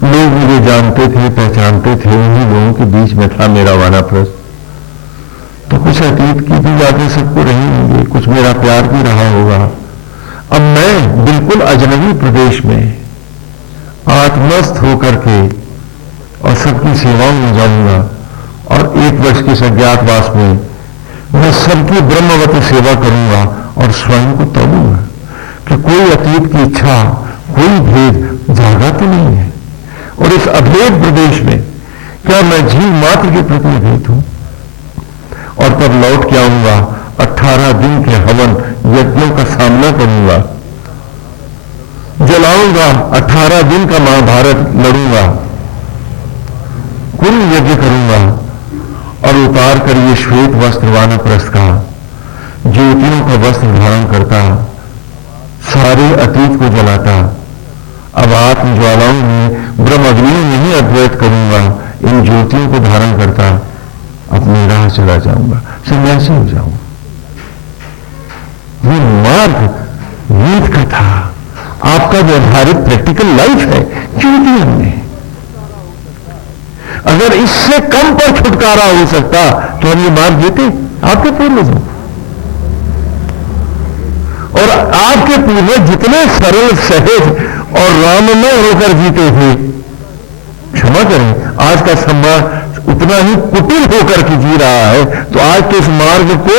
लोग मुझे जानते थे, पहचानते थे, उन्हीं लोगों के बीच में था मेरा वानप्रस्थ। तो कुछ अतीत की भी यादें सबको रही होंगी, कुछ मेरा प्यार भी रहा होगा। अब मैं बिल्कुल अजनबी प्रदेश में आत्मस्थ होकर के और सबकी सेवाओं में जाऊंगा, और 1 वर्ष के अज्ञातवास में मैं सबकी ब्रह्मवत सेवा करूंगा और स्वयं को तोड़ूंगा कि कोई अतीत की इच्छा, कोई भेद जागा तो नहीं है। और इस अभेद प्रदेश में क्या मैं जीव मात्र के प्रति अभेद हूं? और तब लौट के आऊंगा, 18 दिन के हवन यज्ञों का सामना करूंगा, जलाऊंगा, 18 दिन का महाभारत लड़ूंगा, कुल यज्ञ करूंगा, और उतार कर ये श्वेत वस्त्र वानप्रस्थ का, ज्योतियों का वस्त्र धारण करता, सारे अतीत को जलाता, अब आत्म ज्वालाओं में ब्रह्म अग्नि में ही अद्वैत करूंगा, इन ज्योतियों को धारण करता अपनी राह चला जाऊंगा, सन्यासी हो जाऊंगा। ये मार्ग नीत का था, आपका व्यवहारिक प्रैक्टिकल लाइफ है, क्यों दी हमने? अगर इससे कम पर छुटकारा हो सकता तो हम ये मार्ग देते आपके पूर्वजों, और आपके पूर्वज जितने सरल, सहज और राममय होकर जीते थे, क्षमा करें आज का समाज उतना ही कुटिल होकर के जी रहा है, तो आज तो इस मार्ग को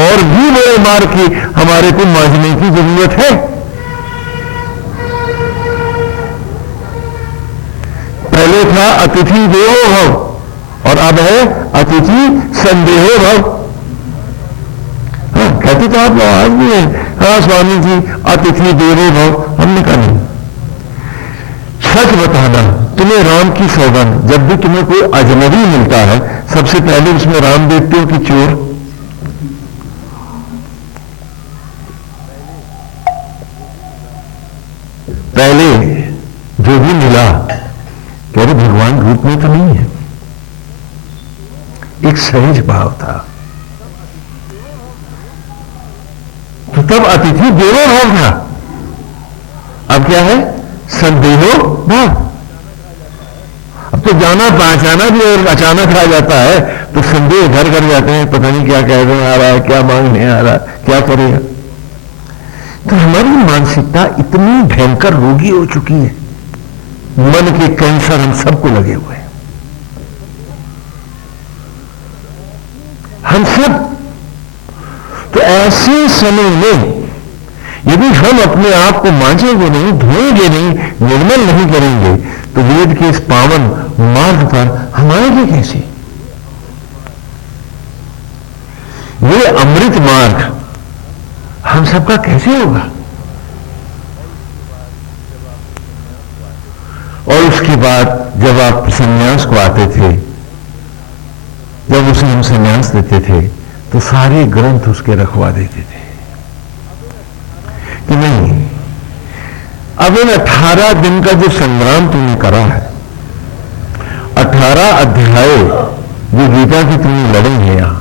और भी बड़े मार्ग की हमारे को मांझने की जरूरत है। पहले था अतिथि देवो भव और अब है अतिथि संदेहो भव। कहते तो आप आज भी है, हाँ स्वामी जी अतिथि देवो भव, हमने कहा नहीं। सच बताना, तुम्हें राम की सौगंध, जब भी तुम्हें कोई अजनबी मिलता है सबसे पहले उसमें राम देखते हो कि चोर? पहले जो भी मिला कह रहे भगवान रूप में तो नहीं है, एक सहज भाव था, तो तब अतिथि देवो भाव था। अब क्या है? संदेहो भाव। अब तो जाना पहचाना भी और अचानक आ जाता है तो संदेह घर कर जाते हैं, पता नहीं क्या कहने आ रहा है, क्या मांगने आ रहा है, क्या करेगा। तो हमारी मानसिकता इतनी भयंकर रोगी हो चुकी है, मन के कैंसर हम सबको लगे हुए हैं, हम सब। तो ऐसे समय में यदि हम अपने आप को मांझेंगे नहीं, धोएंगे नहीं, निर्मल नहीं करेंगे, तो वेद के इस पावन मार्ग पर हम आएंगे कैसे? ये अमृत मार्ग हम सबका कैसे होगा? और उसके बाद जब आप संन्यास को आते थे, जब उसे हम संन्यास देते थे तो सारे ग्रंथ उसके रखवा देते थे कि नहीं, अब इन 18 दिन का जो संग्राम तुमने करा है, 18 अध्याय जो गीता की तुमने लड़े हैं, यहां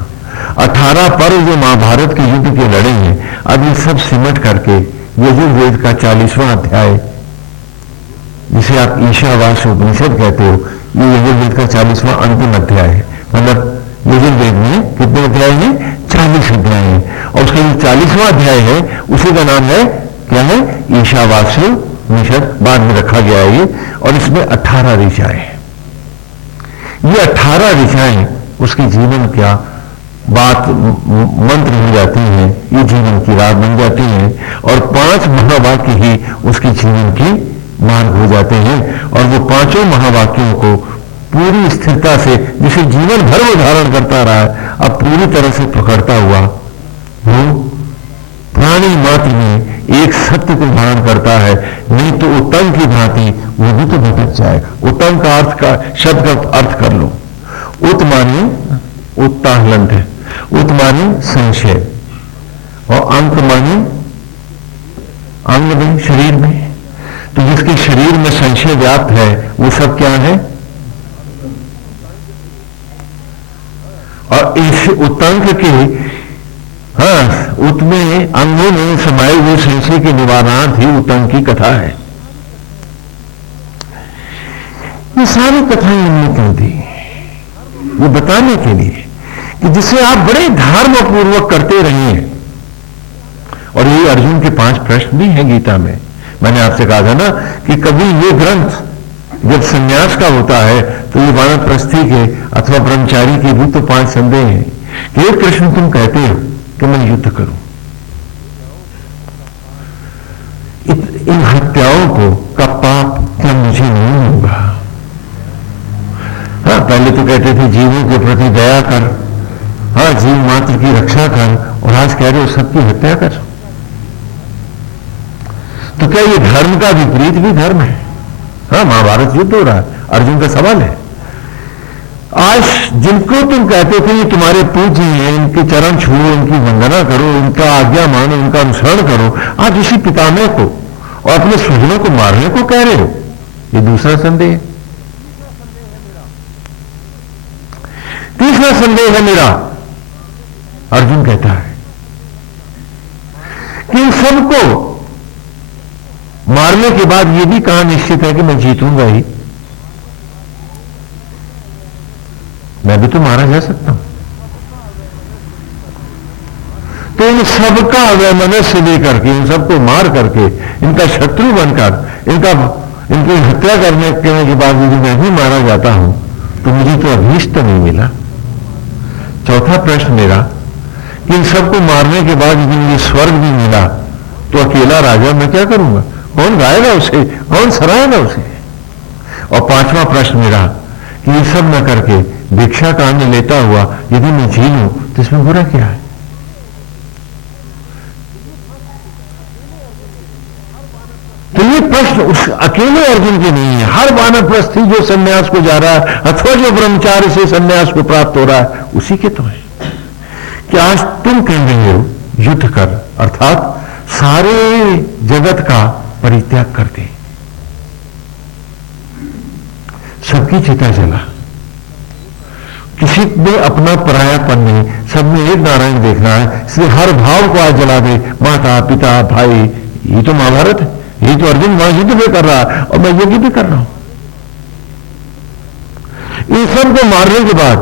18 पर्व जो महाभारत के युद्ध के लड़े हैं, अब ये सब सिमट करके यजुर्वेद का 40वां अध्याय, जिसे आप ईशावास्य उपनिषद कहते हो, ये यजुर्वेद का 40वां अंतिम अध्याय है। मतलब यजुर्वेद में कितने अध्याय हैं? 40 अध्याय हैं, और उसका जो 40वां अध्याय है उसी का नाम है, क्या है? ईशावास्य उपनिषद। बाद में रखा गया है ये, और इसमें 18 ऋचाएं हैं। ये 18 ऋचाएं उसके जीवन क्या बात मंत्र हो जाती हैं, ये जीवन की राह बन जाती हैं, और 5 महावाक्य ही उसके जीवन की मार्ग हो जाते हैं। और वो 5 महावाक्यों को पूरी स्थिरता से, जिसे जीवन भर वो धारण करता रहा है, अब पूरी तरह से पकड़ता हुआ वो प्राणी मात्र में एक सत्य को धारण करता है। नहीं तो उत्तम की भांति वो भी तो भटक जाएगा। उत्तम का अर्थ का शब्द का अर्थ कर लो, उत माने उत्ताहलंट है, उत माने संशय, और अंक माने अंग में, शरीर में। तो जिसके शरीर में संशय व्याप्त है वो सब क्या है? और इस उत्तंक के उसमें अंगों में समाये हुए संशय के निवारणार्थ ही उत्तंक की कथा है। ये सारी कथाएं हमने क्यों दी? ये बताने के लिए कि जिसे आप बड़े धर्म पूर्वक करते रहिए। और यही अर्जुन के 5 प्रश्न भी हैं गीता में। मैंने आपसे कहा था ना कि कभी ये ग्रंथ जब संन्यास का होता है तो ये वानप्रस्थी के अथवा ब्रह्मचारी के भी तो 5 संदेह हैं कि एक कृष्ण तुम कहते हो कि मैं युद्ध करूं, इन हत्याओं का पाप क्या मुझे नहीं होगा? हाँ, पहले तो कहते थे जीवों के प्रति दया कर, हाँ जीव मात्र की रक्षा कर, और आज कह रहे हो सबकी हत्या कर। तो क्या ये धर्म का विपरीत भी धर्म है? हाँ, महाभारत युद्ध हो रहा है, अर्जुन का सवाल है। आज जिनको तुम कहते थे ये तुम्हारे पूज्य हैं, इनके चरण छुओ, इनकी वंदना करो, इनका आज्ञा मानो, इनका अनुसरण करो, आज इसी पितामह को और अपने स्वजनों को मारने को कह रहे हो। ये दूसरा संदेह। तीसरा संदेह है मेरा, अर्जुन कहता है कि इन सबको मारने के बाद यह भी कहा निश्चित है कि मैं जीतूंगा ही, मैं भी तो मारा जा सकता हूं। तो इन सबका वैमनस्य लेकर के, इन सबको मार करके, इनका शत्रु बनकर, इनकी हत्या करने के बाद यदि मैं भी मारा जाता हूं तो मुझे तो अभीष्ट नहीं मिला। चौथा प्रश्न मेरा कि इन सबको मारने के बाद यदि मुझे स्वर्ग भी मिला तो अकेला राजा मैं क्या करूंगा? कौन गाएगा उसे? कौन सराहेगा उसे? और पांचवा प्रश्न मेरा कि ये सब न करके भिक्षा का अन्न लेता हुआ यदि मैं जी लूं तो इसमें बुरा क्या है? तो ये प्रश्न उस अकेले अर्जुन के नहीं है, हर वानप्रस्थी जो संन्यास को जा रहा है अथवा जो ब्रह्मचार्य से संन्यास को प्राप्त हो रहा है उसी के तो है कि आज तुम कह रहे हो युद्ध कर, अर्थात सारे जगत का परित्याग कर दे। सबकी चिता जला, किसी में अपना परायापन नहीं, सब में एक नारायण देखना है, इसलिए हर भाव को आज जला दे। माता पिता भाई, ये तो महाभारत है, ये तो अर्जुन वहां युद्ध भी कर रहा है और मैं यज्ञ भी कर रहा हूं। इन सब को मारने के बाद